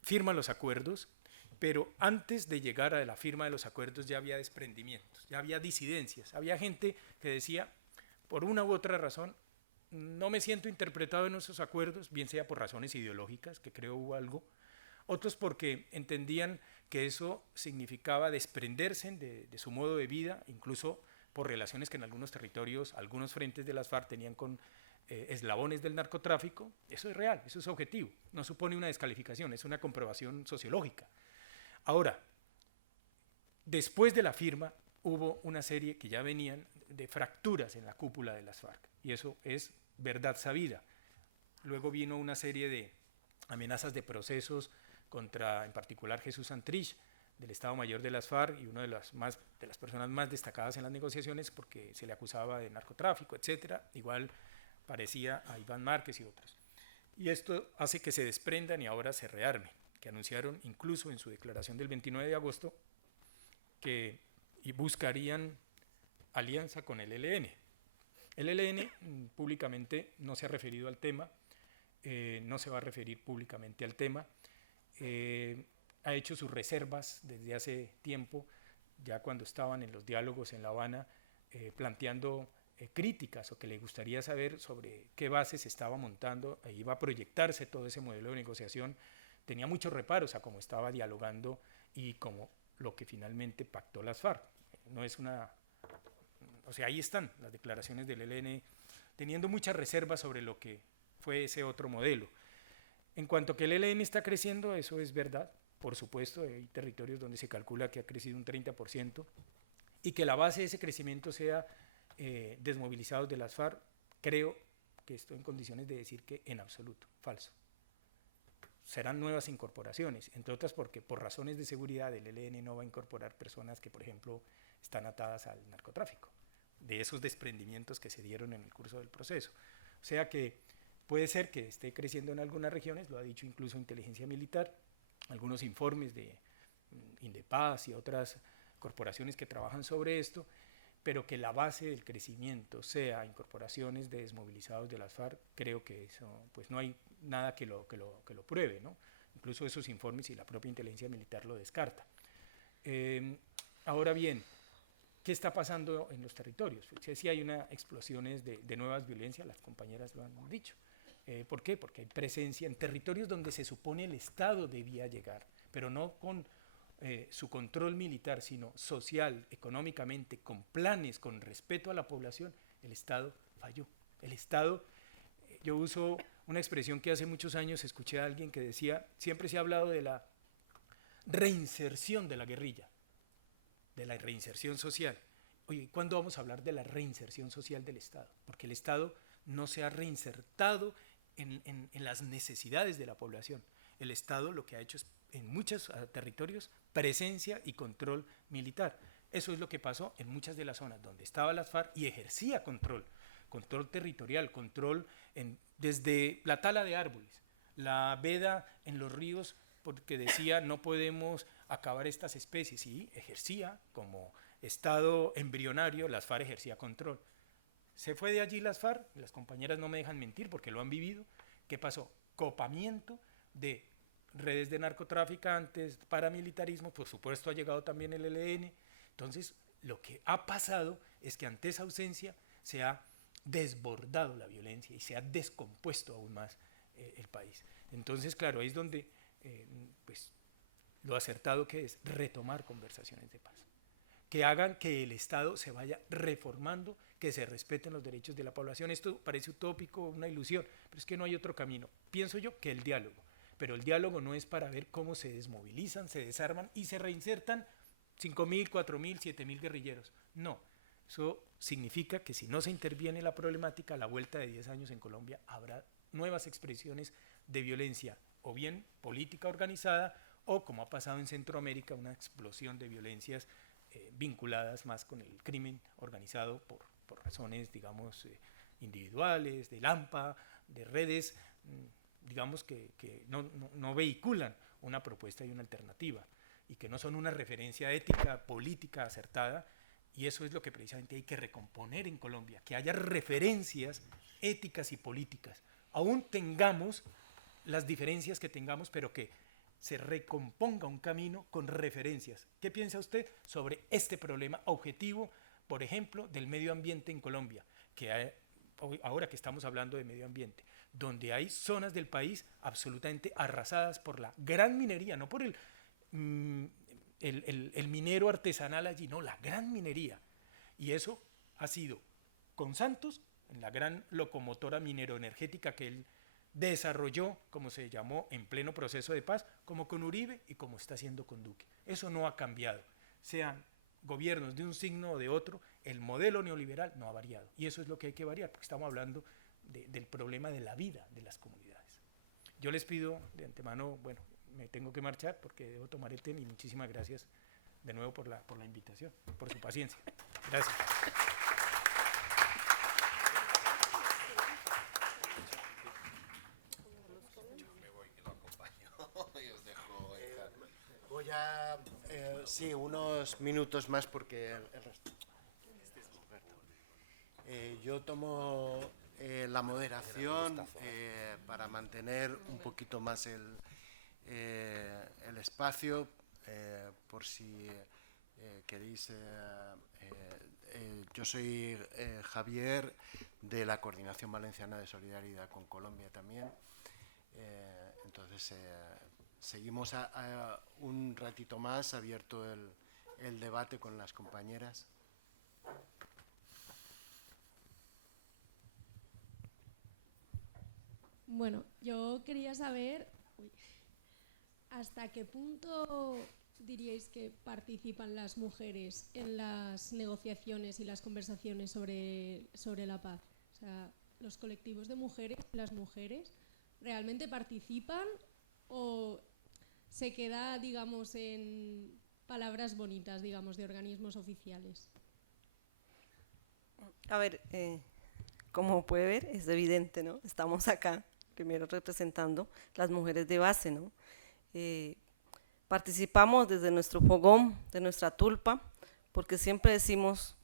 firma los acuerdos, pero antes de llegar a la firma de los acuerdos ya había desprendimientos, ya había disidencias, había gente que decía, por una u otra razón, no me siento interpretado en esos acuerdos, bien sea por razones ideológicas, que creo hubo algo, otros porque entendían que eso significaba desprenderse de su modo de vida, incluso por relaciones que en algunos territorios, algunos frentes de las FARC tenían con eslabones del narcotráfico. Eso es real, eso es objetivo, no supone una descalificación, es una comprobación sociológica. Ahora, después de la firma hubo una serie que ya venían de fracturas en la cúpula de las FARC, y eso es verdad sabida. Luego vino una serie de amenazas de procesos contra, en particular, Jesús Santrich, del Estado Mayor de las FARC, y una de las personas más destacadas en las negociaciones porque se le acusaba de narcotráfico, etcétera. Igual parecía a Iván Márquez y otros. Y esto hace que se desprendan y ahora se rearmen, que anunciaron incluso en su declaración del 29 de agosto que buscarían alianza con el ELN. El ELN públicamente no se ha referido al tema, no se va a referir públicamente al tema, ha hecho sus reservas desde hace tiempo, ya cuando estaban en los diálogos en La Habana, planteando críticas o que le gustaría saber sobre qué bases estaba montando, ahí iba a proyectarse todo ese modelo de negociación. Tenía muchos reparos a cómo estaba dialogando y como lo que finalmente pactó las FARC. No es una... O sea, ahí están las declaraciones del ELN teniendo muchas reservas sobre lo que fue ese otro modelo. En cuanto a que el ELN está creciendo, eso es verdad. Por supuesto, hay territorios donde se calcula que ha crecido un 30% y que la base de ese crecimiento sea desmovilizados de las FARC, creo que estoy en condiciones de decir que en absoluto, falso. Serán nuevas incorporaciones, entre otras porque por razones de seguridad el ELN no va a incorporar personas que, por ejemplo, están atadas al narcotráfico, de esos desprendimientos que se dieron en el curso del proceso. O sea que puede ser que esté creciendo en algunas regiones, lo ha dicho incluso inteligencia militar, algunos informes de Indepaz y otras corporaciones que trabajan sobre esto, pero que la base del crecimiento sea incorporaciones de desmovilizados de las FARC, creo que eso, pues no hay nada que lo pruebe, ¿no? Incluso esos informes y la propia inteligencia militar lo descarta. Ahora bien, ¿qué está pasando en los territorios? Sí hay unas explosiones de nuevas violencias, las compañeras lo han dicho. ¿Por qué? Porque hay presencia en territorios donde se supone el Estado debía llegar, pero no con su control militar, sino social, económicamente, con planes, con respeto a la población. El Estado falló. El Estado, yo uso una expresión que hace muchos años escuché a alguien que decía, siempre se ha hablado de la reinserción de la guerrilla, de la reinserción social. Oye, ¿cuándo vamos a hablar de la reinserción social del Estado? Porque el Estado no se ha reinsertado en las necesidades de la población. El Estado lo que ha hecho es, en muchos territorios, presencia y control militar. Eso es lo que pasó en muchas de las zonas donde estaba las FARC y ejercía control territorial, control desde la tala de árboles, la veda en los ríos, porque decía no podemos acabar estas especies, y ejercía como Estado embrionario, las FARC ejercía control. Se fue de allí las FARC, las compañeras no me dejan mentir porque lo han vivido. ¿Qué pasó? Copamiento de redes de narcotraficantes, paramilitarismo, por supuesto ha llegado también el ELN. Entonces, lo que ha pasado es que ante esa ausencia se ha desbordado la violencia y se ha descompuesto aún más el país. Entonces, claro, ahí es donde pues, lo acertado que es retomar conversaciones de paz, que hagan que el Estado se vaya reformando, que se respeten los derechos de la población. Esto parece utópico, una ilusión, pero es que no hay otro camino. Pienso yo que el diálogo, pero el diálogo no es para ver cómo se desmovilizan, se desarman y se reinsertan 5.000, 4.000, 7.000 guerrilleros. No, eso significa que si no se interviene la problemática, a la vuelta de 10 años en Colombia habrá nuevas expresiones de violencia, o bien política organizada, o como ha pasado en Centroamérica, una explosión de violencias vinculadas más con el crimen organizado por razones, digamos, individuales, de Lampa, de redes, digamos que no vehiculan una propuesta y una alternativa, y que no son una referencia ética, política acertada, y eso es lo que precisamente hay que recomponer en Colombia, que haya referencias éticas y políticas. Aún tengamos las diferencias que tengamos, pero que se recomponga un camino con referencias. ¿Qué piensa usted sobre este problema objetivo, por ejemplo, del medio ambiente en Colombia? Que ahora que estamos hablando de medio ambiente, donde hay zonas del país absolutamente arrasadas por la gran minería, no por el minero artesanal allí, no, la gran minería. Y eso ha sido con Santos, en la gran locomotora mineroenergética que él desarrolló, como se llamó, en pleno proceso de paz, como con Uribe y como está haciendo con Duque. Eso no ha cambiado. Sean gobiernos de un signo o de otro, el modelo neoliberal no ha variado. Y eso es lo que hay que variar, porque estamos hablando del problema de la vida de las comunidades. Yo les pido de antemano, bueno, me tengo que marchar porque debo tomar el té, y muchísimas gracias de nuevo por la invitación, por su paciencia. Gracias. Voy a, sí, unos minutos más porque el resto. Yo tomo la moderación para mantener un poquito más el espacio, por si queréis. Yo soy Javier, de la Coordinación Valenciana de Solidaridad con Colombia también. Entonces, seguimos un ratito más abierto el debate con las compañeras. Bueno, yo quería saber hasta qué punto diríais que participan las mujeres en las negociaciones y las conversaciones sobre la paz. O sea, los colectivos de mujeres, las mujeres, ¿realmente participan o se queda, digamos, en palabras bonitas, digamos, de organismos oficiales? A ver, como puede ver, es evidente, ¿no? Estamos acá, primero representando las mujeres de base, ¿no? Participamos desde nuestro fogón, de nuestra tulpa, porque siempre decimos,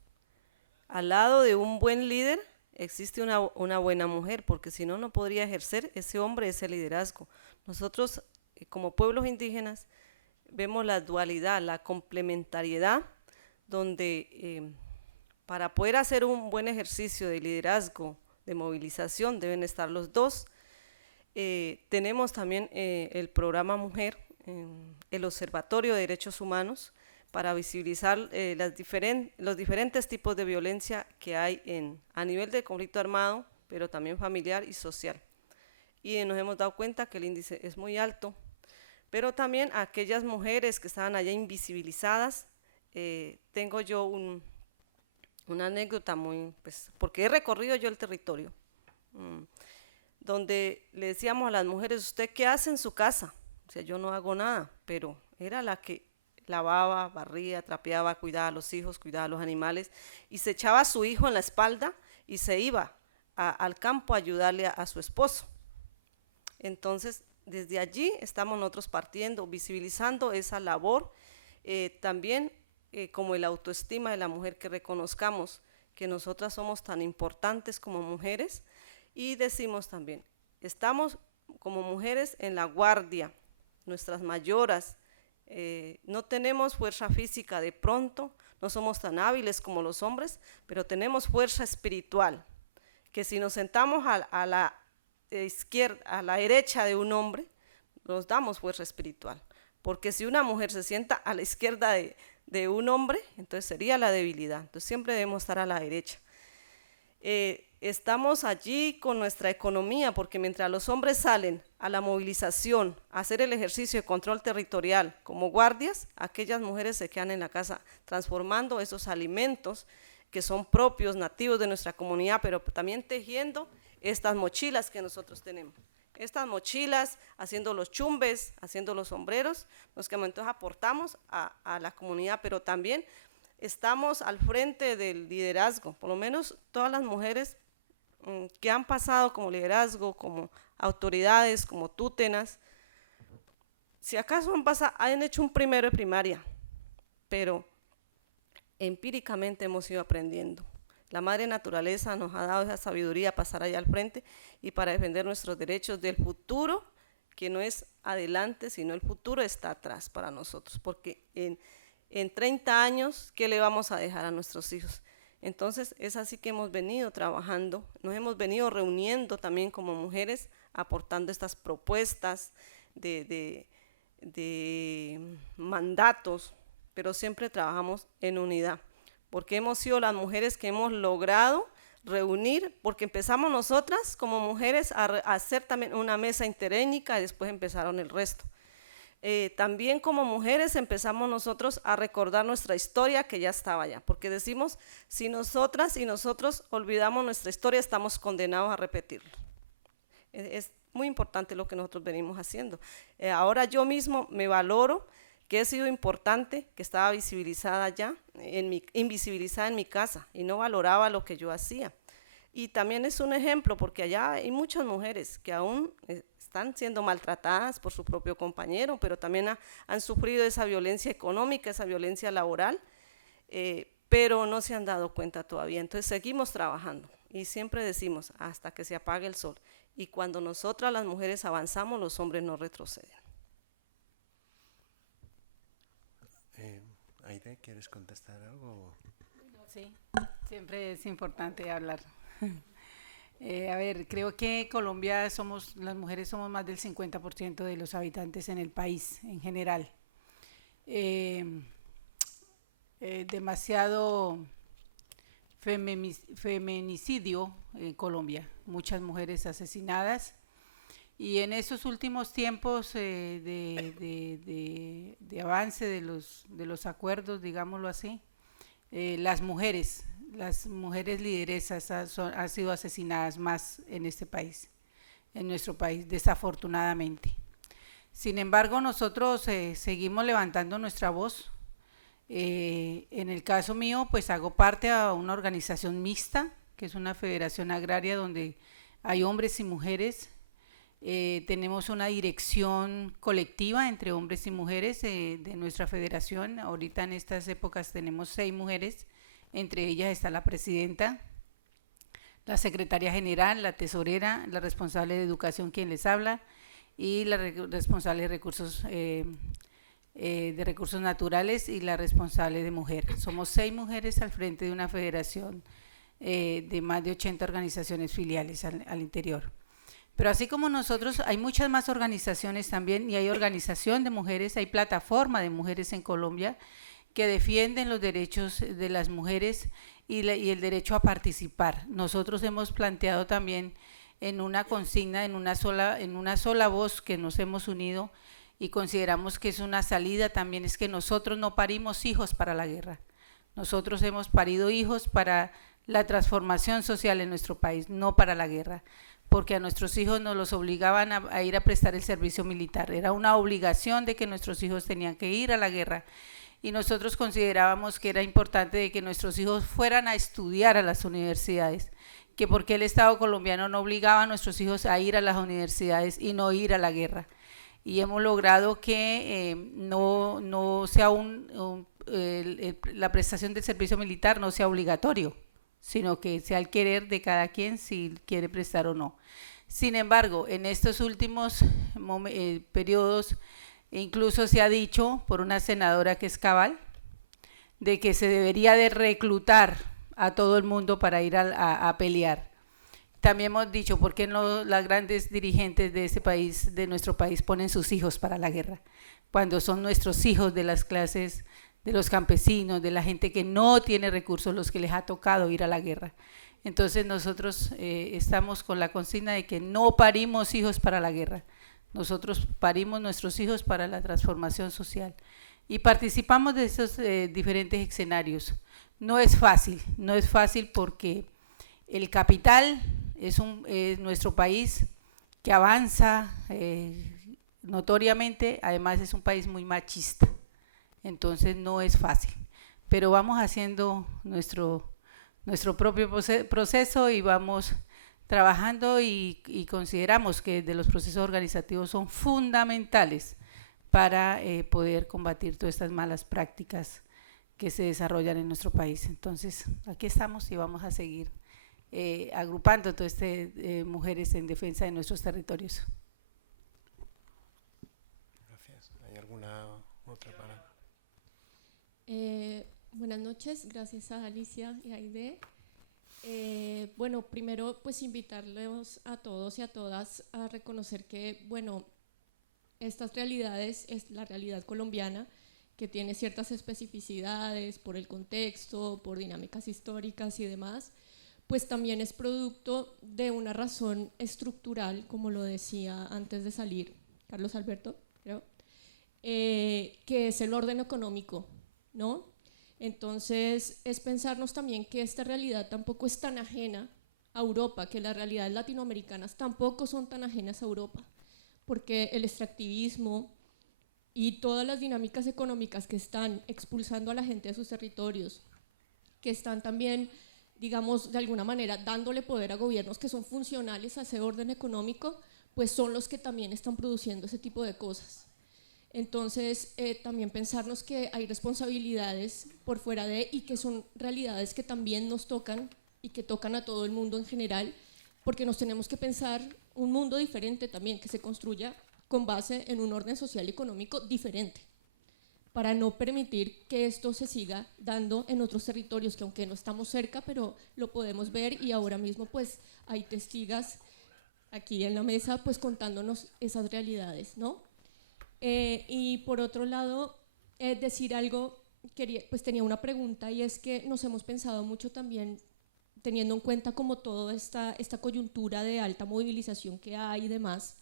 al lado de un buen líder existe una buena mujer, porque si no, no podría ejercer ese hombre ese liderazgo. Nosotros, como pueblos indígenas, vemos la dualidad, la complementariedad, donde para poder hacer un buen ejercicio de liderazgo, de movilización, deben estar los dos. Tenemos también el programa Mujer, el Observatorio de Derechos Humanos, para visibilizar los diferentes tipos de violencia que hay a nivel de conflicto armado, pero también familiar y social. Y nos hemos dado cuenta que el índice es muy alto, pero también aquellas mujeres que estaban allá invisibilizadas. Tengo yo una anécdota pues, porque he recorrido yo el territorio, donde le decíamos a las mujeres, ¿usted qué hace en su casa? O sea, yo no hago nada, pero era la que lavaba, barría, trapeaba, cuidaba a los hijos, cuidaba a los animales, y se echaba a su hijo en la espalda y se iba al campo a ayudarle a su esposo. Entonces, desde allí estamos nosotros partiendo, visibilizando esa labor, también como el autoestima de la mujer, que reconozcamos que nosotras somos tan importantes como mujeres, y decimos también, estamos como mujeres en la guardia, nuestras mayoras, no tenemos fuerza física de pronto, no somos tan hábiles como los hombres, pero tenemos fuerza espiritual, que si nos sentamos a la izquierda, a la derecha de un hombre, nos damos fuerza espiritual, porque si una mujer se sienta a la izquierda de un hombre, entonces sería la debilidad. Entonces siempre debemos estar a la derecha. Estamos allí con nuestra economía, porque mientras los hombres salen a la movilización, a hacer el ejercicio de control territorial como guardias, aquellas mujeres se quedan en la casa transformando esos alimentos que son propios, nativos de nuestra comunidad, pero también tejiendo estas mochilas que nosotros tenemos. Estas mochilas, haciendo los chumbes, haciendo los sombreros, los que entonces aportamos a la comunidad, pero también estamos al frente del liderazgo. Por lo menos todas las mujeres que han pasado como liderazgo, como autoridades, como tútenas, si acaso han hecho un primero de primaria, pero empíricamente hemos ido aprendiendo. La madre naturaleza nos ha dado esa sabiduría para pasar allá al frente y para defender nuestros derechos del futuro, que no es adelante, sino el futuro está atrás para nosotros, porque en 30 años, ¿qué le vamos a dejar a nuestros hijos? Entonces, es así que hemos venido trabajando, nos hemos venido reuniendo también como mujeres, aportando estas propuestas de mandatos, pero siempre trabajamos en unidad, porque hemos sido las mujeres que hemos logrado reunir, porque empezamos nosotras como mujeres a hacer también una mesa interétnica y después empezaron el resto. También como mujeres empezamos nosotros a recordar nuestra historia que ya estaba allá, porque decimos, si nosotras y nosotros olvidamos nuestra historia, estamos condenados a repetirlo. Es muy importante lo que nosotros venimos haciendo. Ahora yo mismo me valoro que he sido importante, que estaba visibilizada ya, invisibilizada en mi casa y no valoraba lo que yo hacía. Y también es un ejemplo porque allá hay muchas mujeres que aún están siendo maltratadas por su propio compañero, pero también han sufrido esa violencia económica, esa violencia laboral, pero no se han dado cuenta todavía. Entonces seguimos trabajando y siempre decimos hasta que se apague el sol. Y cuando nosotras las mujeres avanzamos, los hombres no retroceden. Aide, ¿quieres contestar algo? Sí, siempre es importante hablar. A ver, creo que Colombia las mujeres somos más del 50% de los habitantes en el país en general. Demasiado feminicidio en Colombia, muchas mujeres asesinadas, y en esos últimos tiempos de avance de los acuerdos, digámoslo así, las mujeres lideresas han sido asesinadas más en este país, en nuestro país, desafortunadamente. Sin embargo, nosotros seguimos levantando nuestra voz. En el caso mío, pues hago parte de una organización mixta, que es una federación agraria donde hay hombres y mujeres. Tenemos una dirección colectiva entre hombres y mujeres de nuestra federación. Ahorita en estas épocas tenemos 6 mujeres, entre ellas está la presidenta, la secretaria general, la tesorera, la responsable de educación, quien les habla, y la responsable de recursos naturales y la responsable de mujer. Somos 6 mujeres al frente de una federación de más de 80 organizaciones filiales al interior. Pero así como nosotros, hay muchas más organizaciones también, y hay organización de mujeres, hay plataforma de mujeres en Colombia que defienden los derechos de las mujeres y el derecho a participar. Nosotros hemos planteado también en una consigna, en una sola voz, que nos hemos unido y consideramos que es una salida también, es que nosotros no parimos hijos para la guerra. Nosotros hemos parido hijos para la transformación social en nuestro país, no para la guerra, porque a nuestros hijos nos los obligaban a ir a prestar el servicio militar. Era una obligación de que nuestros hijos tenían que ir a la guerra, y nosotros considerábamos que era importante de que nuestros hijos fueran a estudiar a las universidades, que porque el Estado colombiano no obligaba a nuestros hijos a ir a las universidades y no ir a la guerra. Y hemos logrado que no sea la prestación del servicio militar no sea obligatorio, sino que sea el querer de cada quien si quiere prestar o no. Sin embargo, en estos últimos periodos, incluso se ha dicho por una senadora que es Cabal, de que se debería de reclutar a todo el mundo para ir a pelear. También hemos dicho, ¿por qué no las grandes dirigentes de este país, de nuestro país, ponen sus hijos para la guerra? Cuando son nuestros hijos de las clases, de los campesinos, de la gente que no tiene recursos, los que les ha tocado ir a la guerra. Entonces nosotros estamos con la consigna de que no parimos hijos para la guerra. Nosotros parimos nuestros hijos para la transformación social. Y participamos de esos diferentes escenarios. No es fácil porque el capital es nuestro país que avanza notoriamente, además es un país muy machista, entonces no es fácil, pero vamos haciendo nuestro propio proceso y vamos trabajando y consideramos que de los procesos organizativos son fundamentales para poder combatir todas estas malas prácticas que se desarrollan en nuestro país. Entonces aquí estamos y vamos a seguir agrupando todas estas mujeres en defensa de nuestros territorios. Gracias. ¿Hay alguna otra palabra? Buenas noches, gracias a Alicia y a Aide. Bueno, primero pues invitarlos a todos y a todas a reconocer que, bueno, estas realidades es la realidad colombiana, que tiene ciertas especificidades por el contexto, por dinámicas históricas y demás, pues también es producto de una razón estructural, como lo decía antes de salir Carlos Alberto, creo, que es el orden económico, ¿no? Entonces es pensarnos también que esta realidad tampoco es tan ajena a Europa, que las realidades latinoamericanas tampoco son tan ajenas a Europa, porque el extractivismo y todas las dinámicas económicas que están expulsando a la gente de sus territorios, que están también, digamos, de alguna manera dándole poder a gobiernos que son funcionales a ese orden económico, pues son los que también están produciendo ese tipo de cosas. Entonces, también pensarnos que hay responsabilidades por fuera de, y que son realidades que también nos tocan y que tocan a todo el mundo en general, porque nos tenemos que pensar un mundo diferente también, que se construya con base en un orden social y económico diferente, para no permitir que esto se siga dando en otros territorios, que aunque no estamos cerca, pero lo podemos ver, y ahora mismo pues hay testigas aquí en la mesa pues contándonos esas realidades, ¿no? Y por otro lado, decir algo, pues tenía una pregunta, y es que nos hemos pensado mucho también, teniendo en cuenta como toda esta coyuntura de alta movilización que hay y demás,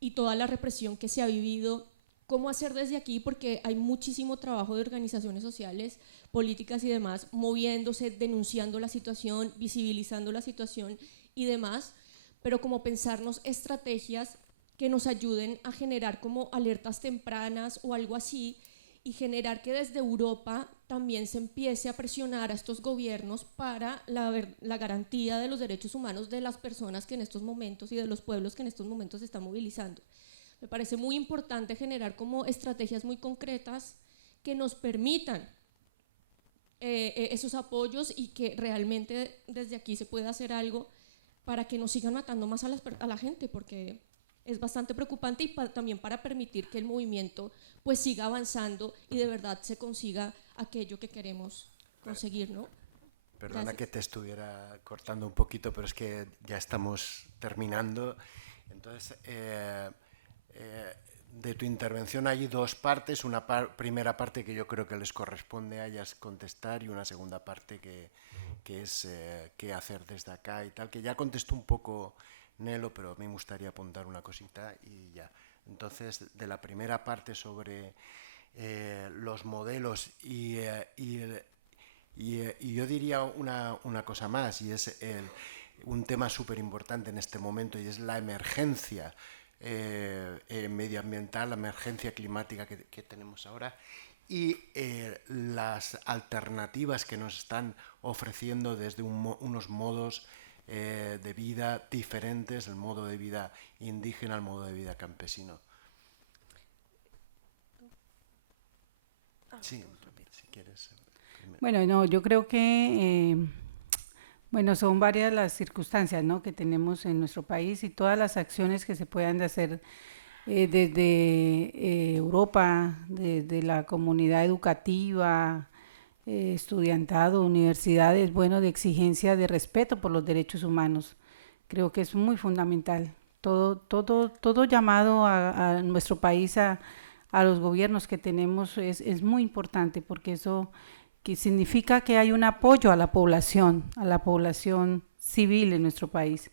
y toda la represión que se ha vivido, cómo hacer desde aquí, porque hay muchísimo trabajo de organizaciones sociales, políticas y demás, moviéndose, denunciando la situación, visibilizando la situación y demás, pero como pensarnos estrategias que nos ayuden a generar como alertas tempranas o algo así, y generar que desde Europa también se empiece a presionar a estos gobiernos para la garantía de los derechos humanos de las personas que en estos momentos y de los pueblos que en estos momentos se están movilizando. Me parece muy importante generar como estrategias muy concretas que nos permitan esos apoyos, y que realmente desde aquí se pueda hacer algo para que no sigan matando más a la gente, porque es bastante preocupante, y también para permitir que el movimiento pues siga avanzando y de verdad se consiga aquello que queremos conseguir, ¿no? Perdona Gracias. que te estuviera cortando un poquito, pero es que ya estamos terminando. Entonces, de tu intervención hay dos partes, una primera parte que yo creo que les corresponde a ellas contestar, y una segunda parte que es qué hacer desde acá y tal, que ya contestó un poco Nelo, pero me gustaría apuntar una cosita y ya. Entonces, de la primera parte sobre los modelos y yo diría una cosa más, y es un tema súper importante en este momento, y es la emergencia medioambiental, la emergencia climática que tenemos ahora, y las alternativas que nos están ofreciendo desde unos modos de vida diferentes, el modo de vida indígena, el modo de vida campesino. Sí, si quieres. Primero. Bueno, no, yo creo que bueno, son varias las circunstancias, ¿no?, que tenemos en nuestro país, y todas las acciones que se puedan hacer desde Europa, desde la comunidad educativa, estudiantado, universidades, bueno, de exigencia de respeto por los derechos humanos. Creo que es muy fundamental. Todo llamado a nuestro país, a los gobiernos que tenemos, es muy importante, porque eso que significa que hay un apoyo a la población civil en nuestro país.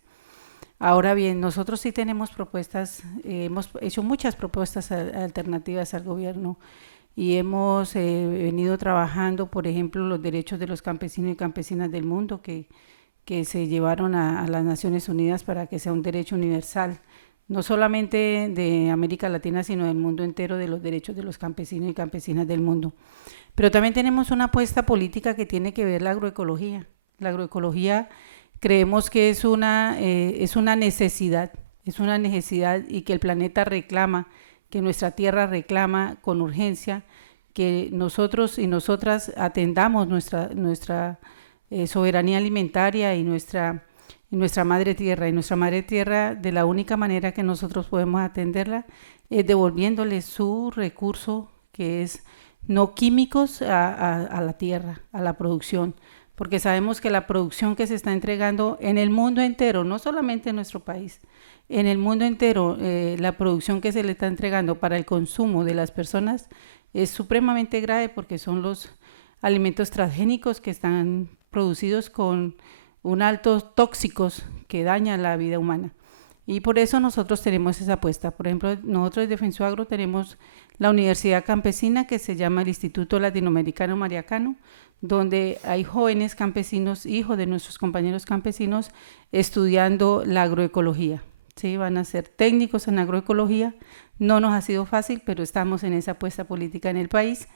Ahora bien, nosotros sí tenemos propuestas, hemos hecho muchas propuestas alternativas al gobierno, y hemos venido trabajando, por ejemplo, los derechos de los campesinos y campesinas del mundo, que se llevaron a las Naciones Unidas para que sea un derecho universal, no solamente de América Latina, sino del mundo entero, de los derechos de los campesinos y campesinas del mundo. Pero también tenemos una apuesta política que tiene que ver la agroecología. La agroecología creemos que es una necesidad, y que el planeta reclama, que nuestra tierra reclama con urgencia, que nosotros y nosotras atendamos nuestra soberanía alimentaria y nuestra madre tierra. Y nuestra madre tierra, de la única manera que nosotros podemos atenderla, es devolviéndole su recurso, que es no químicos, a la tierra, a la producción, porque sabemos que la producción que se está entregando en el mundo entero, no solamente en nuestro país, en el mundo entero, la producción que se le está entregando para el consumo de las personas es supremamente grave, porque son los alimentos transgénicos que están producidos con un alto tóxicos que dañan la vida humana. Y por eso nosotros tenemos esa apuesta. Por ejemplo, nosotros de FENSUAGRO tenemos la Universidad Campesina, que se llama el Instituto Latinoamericano Mariacano, donde hay jóvenes campesinos, hijos de nuestros compañeros campesinos, estudiando la agroecología. ¿Sí? Van a ser técnicos en agroecología. No nos ha sido fácil, pero estamos en esa apuesta política en el país.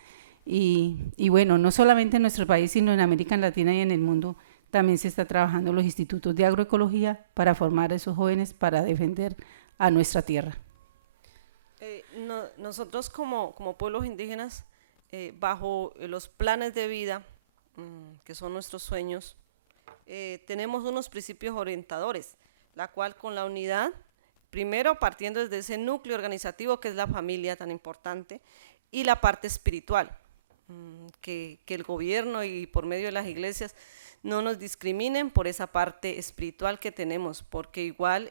Y bueno, no solamente en nuestro país, sino en América Latina y en el mundo, también se está trabajando los institutos de agroecología para formar a esos jóvenes para defender a nuestra tierra. Nosotros como pueblos indígenas, bajo los planes de vida, que son nuestros sueños, tenemos unos principios orientadores, la cual con la unidad, primero partiendo desde ese núcleo organizativo que es la familia tan importante, y la parte espiritual, que el gobierno y por medio de las iglesias no nos discriminen por esa parte espiritual que tenemos, porque igual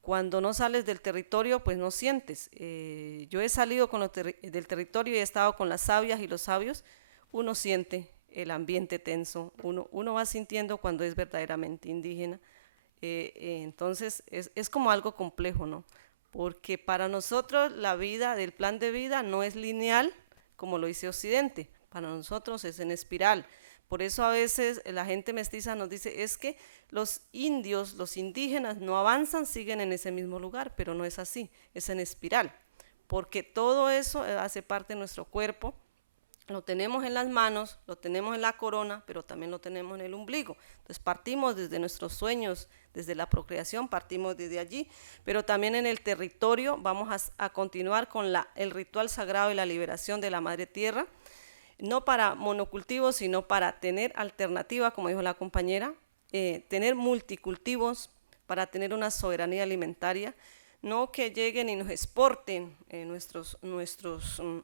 cuando no sales del territorio, pues no sientes. Yo he salido del territorio y he estado con las sabias y los sabios, uno siente el ambiente tenso, uno va sintiendo cuando es verdaderamente indígena. Entonces es como algo complejo, ¿no? Porque para nosotros la vida del plan de vida no es lineal como lo dice Occidente, para nosotros es en espiral. Por eso a veces la gente mestiza nos dice, es que los indios, los indígenas no avanzan, siguen en ese mismo lugar, pero no es así, es en espiral, porque todo eso hace parte de nuestro cuerpo, lo tenemos en las manos, lo tenemos en la corona, pero también lo tenemos en el ombligo. Entonces partimos desde nuestros sueños, desde la procreación, partimos desde allí, pero también en el territorio vamos a continuar con el ritual sagrado de la liberación de la Madre Tierra, no para monocultivos, sino para tener alternativa, como dijo la compañera, tener multicultivos, para tener una soberanía alimentaria, no que lleguen y nos exporten nuestros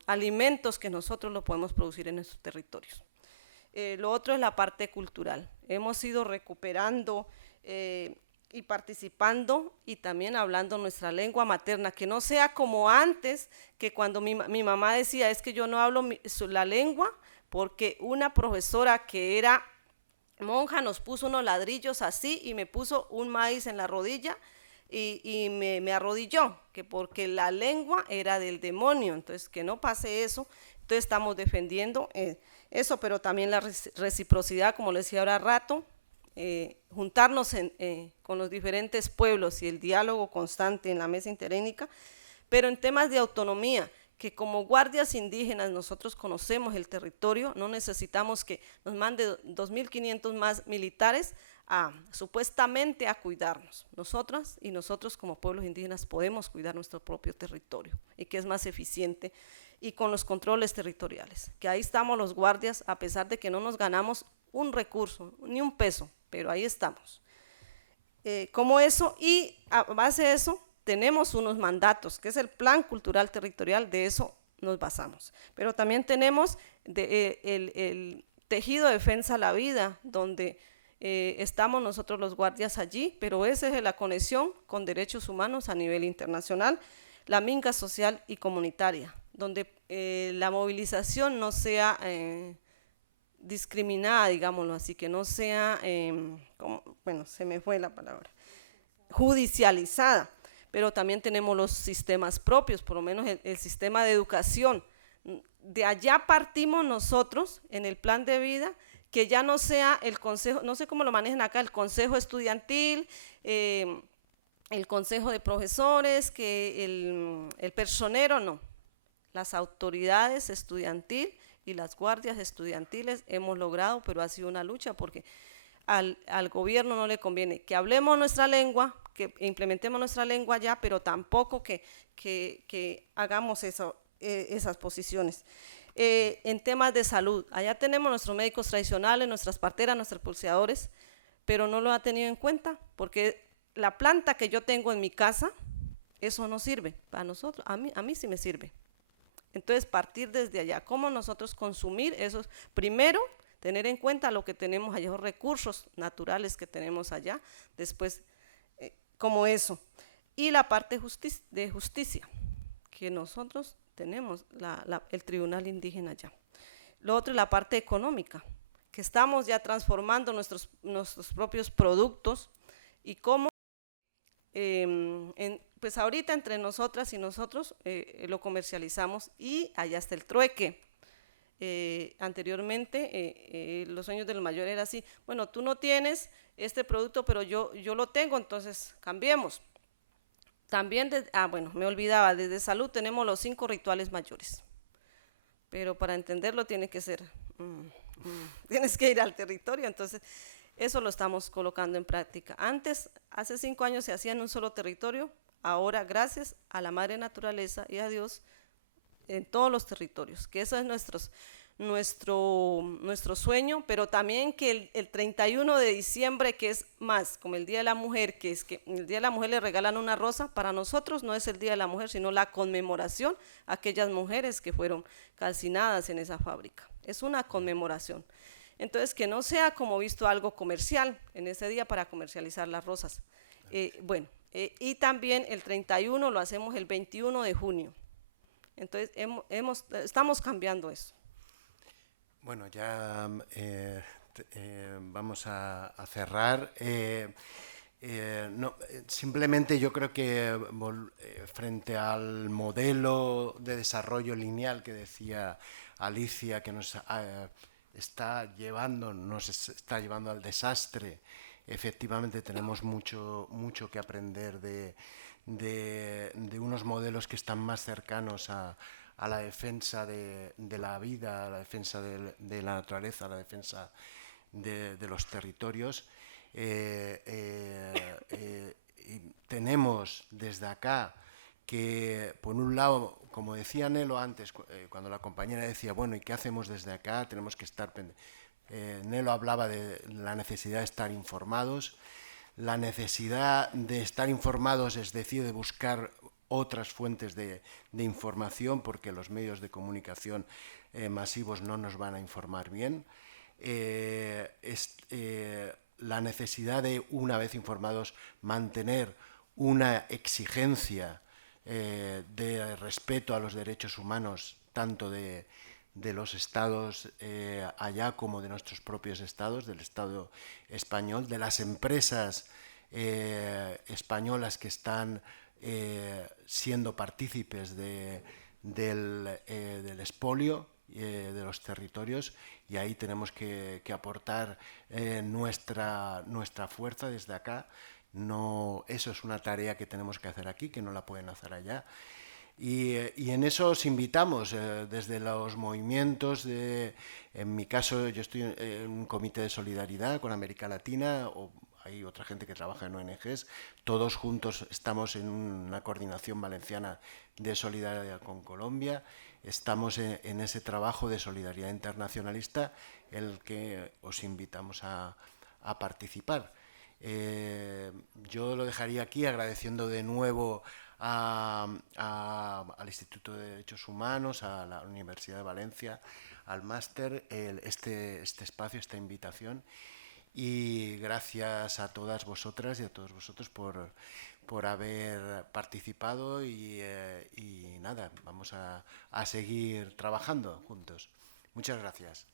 alimentos que nosotros lo podemos producir en nuestros territorios. Lo otro es la parte cultural. Hemos ido recuperando y participando y también hablando nuestra lengua materna, que no sea como antes, que cuando mi mamá decía, es que yo no hablo la lengua, porque una profesora que era monja nos puso unos ladrillos así y me puso un maíz en la rodilla, y me arrodilló, que porque la lengua era del demonio, entonces que no pase eso. Entonces estamos defendiendo eso, pero también la reciprocidad, como les decía ahora rato, juntarnos con los diferentes pueblos y el diálogo constante en la mesa interétnica, pero en temas de autonomía, que como guardias indígenas nosotros conocemos el territorio, no necesitamos que nos mande 2.500 más militares supuestamente a cuidarnos. Nosotras y nosotros como pueblos indígenas podemos cuidar nuestro propio territorio y que es más eficiente, y con los controles territoriales, que ahí estamos los guardias, a pesar de que no nos ganamos un recurso, ni un peso, pero ahí estamos. Como eso, y a base de eso tenemos unos mandatos, que es el Plan Cultural Territorial, de eso nos basamos. Pero también tenemos el tejido de defensa a la vida, donde estamos nosotros los guardias allí, pero esa es la conexión con derechos humanos a nivel internacional, la minga social y comunitaria, donde la movilización no sea discriminada, digámoslo así, que no sea, bueno, se me fue la palabra, judicializada, pero también tenemos los sistemas propios, por lo menos el sistema de educación. De allá partimos nosotros en el plan de vida, que ya no sea el consejo, no sé cómo lo manejan acá, el consejo estudiantil, el consejo de profesores, que el personero, no. Las autoridades estudiantil y las guardias estudiantiles hemos logrado, pero ha sido una lucha porque al gobierno no le conviene que hablemos nuestra lengua, que implementemos nuestra lengua ya, pero tampoco que hagamos esas posiciones. En temas de salud, allá tenemos nuestros médicos tradicionales, nuestras parteras, nuestros pulseadores, pero no lo ha tenido en cuenta porque la planta que yo tengo en mi casa, eso no sirve para nosotros, a mí sí me sirve. Entonces partir desde allá, cómo nosotros consumir esos, primero tener en cuenta lo que tenemos allá, los recursos naturales que tenemos allá, después como eso. Y la parte de justicia, que nosotros tenemos el tribunal indígena allá. Lo otro es la parte económica, que estamos ya transformando nuestros propios productos y cómo, pues ahorita entre nosotras y nosotros lo comercializamos y allá está el trueque. Anteriormente los sueños del mayor era así, bueno, tú no tienes este producto, pero yo lo tengo, entonces cambiemos. También, bueno, me olvidaba, desde salud tenemos los 5 rituales mayores, pero para entenderlo tiene que ser, tienes que ir al territorio, entonces eso lo estamos colocando en práctica. Antes, hace 5 años se hacía en un solo territorio, ahora gracias a la madre naturaleza y a Dios, en todos los territorios, que eso es nuestro sueño, pero también que el 31 de diciembre, que es más como el Día de la Mujer, que es que el Día de la Mujer le regalan una rosa, para nosotros no es el Día de la Mujer, sino la conmemoración a aquellas mujeres que fueron calcinadas en esa fábrica. Es una conmemoración. Entonces, que no sea como visto algo comercial en ese día para comercializar las rosas. Y también el 31 lo hacemos el 21 de junio. Entonces, estamos cambiando eso. Bueno, ya vamos a cerrar. Simplemente yo creo que frente al modelo de desarrollo lineal que decía Alicia, que nos está llevando al desastre, efectivamente tenemos mucho que aprender de unos modelos que están más cercanos a la defensa de la vida, a la defensa de la naturaleza, a la defensa de los territorios. Y tenemos desde acá que, por un lado, como decía Nelo antes, cuando la compañera decía, bueno, ¿y qué hacemos desde acá? Tenemos que estar Nelo hablaba de la necesidad de estar informados, la necesidad de estar informados, es decir, de buscar otras fuentes de información, porque los medios de comunicación masivos no nos van a informar bien. La necesidad de, una vez informados, mantener una exigencia de respeto a los derechos humanos, tanto de los estados allá como de nuestros propios estados, del Estado español, de las empresas españolas que están siendo partícipes del expolio de los territorios, y ahí tenemos que aportar nuestra fuerza desde acá. No, eso es una tarea que tenemos que hacer aquí, que no la pueden hacer allá. Y en eso os invitamos desde los movimientos. En mi caso, yo estoy en un comité de solidaridad con América Latina, o hay otra gente que trabaja en ONGs. Todos juntos estamos en una coordinación valenciana de solidaridad con Colombia. Estamos en ese trabajo de solidaridad internacionalista, en el que os invitamos a participar. Yo lo dejaría aquí agradeciendo de nuevo al Instituto de Derechos Humanos, a la Universidad de Valencia, al máster, este espacio, esta invitación, y gracias a todas vosotras y a todos vosotros por haber participado, y nada, vamos a seguir trabajando juntos. Muchas gracias.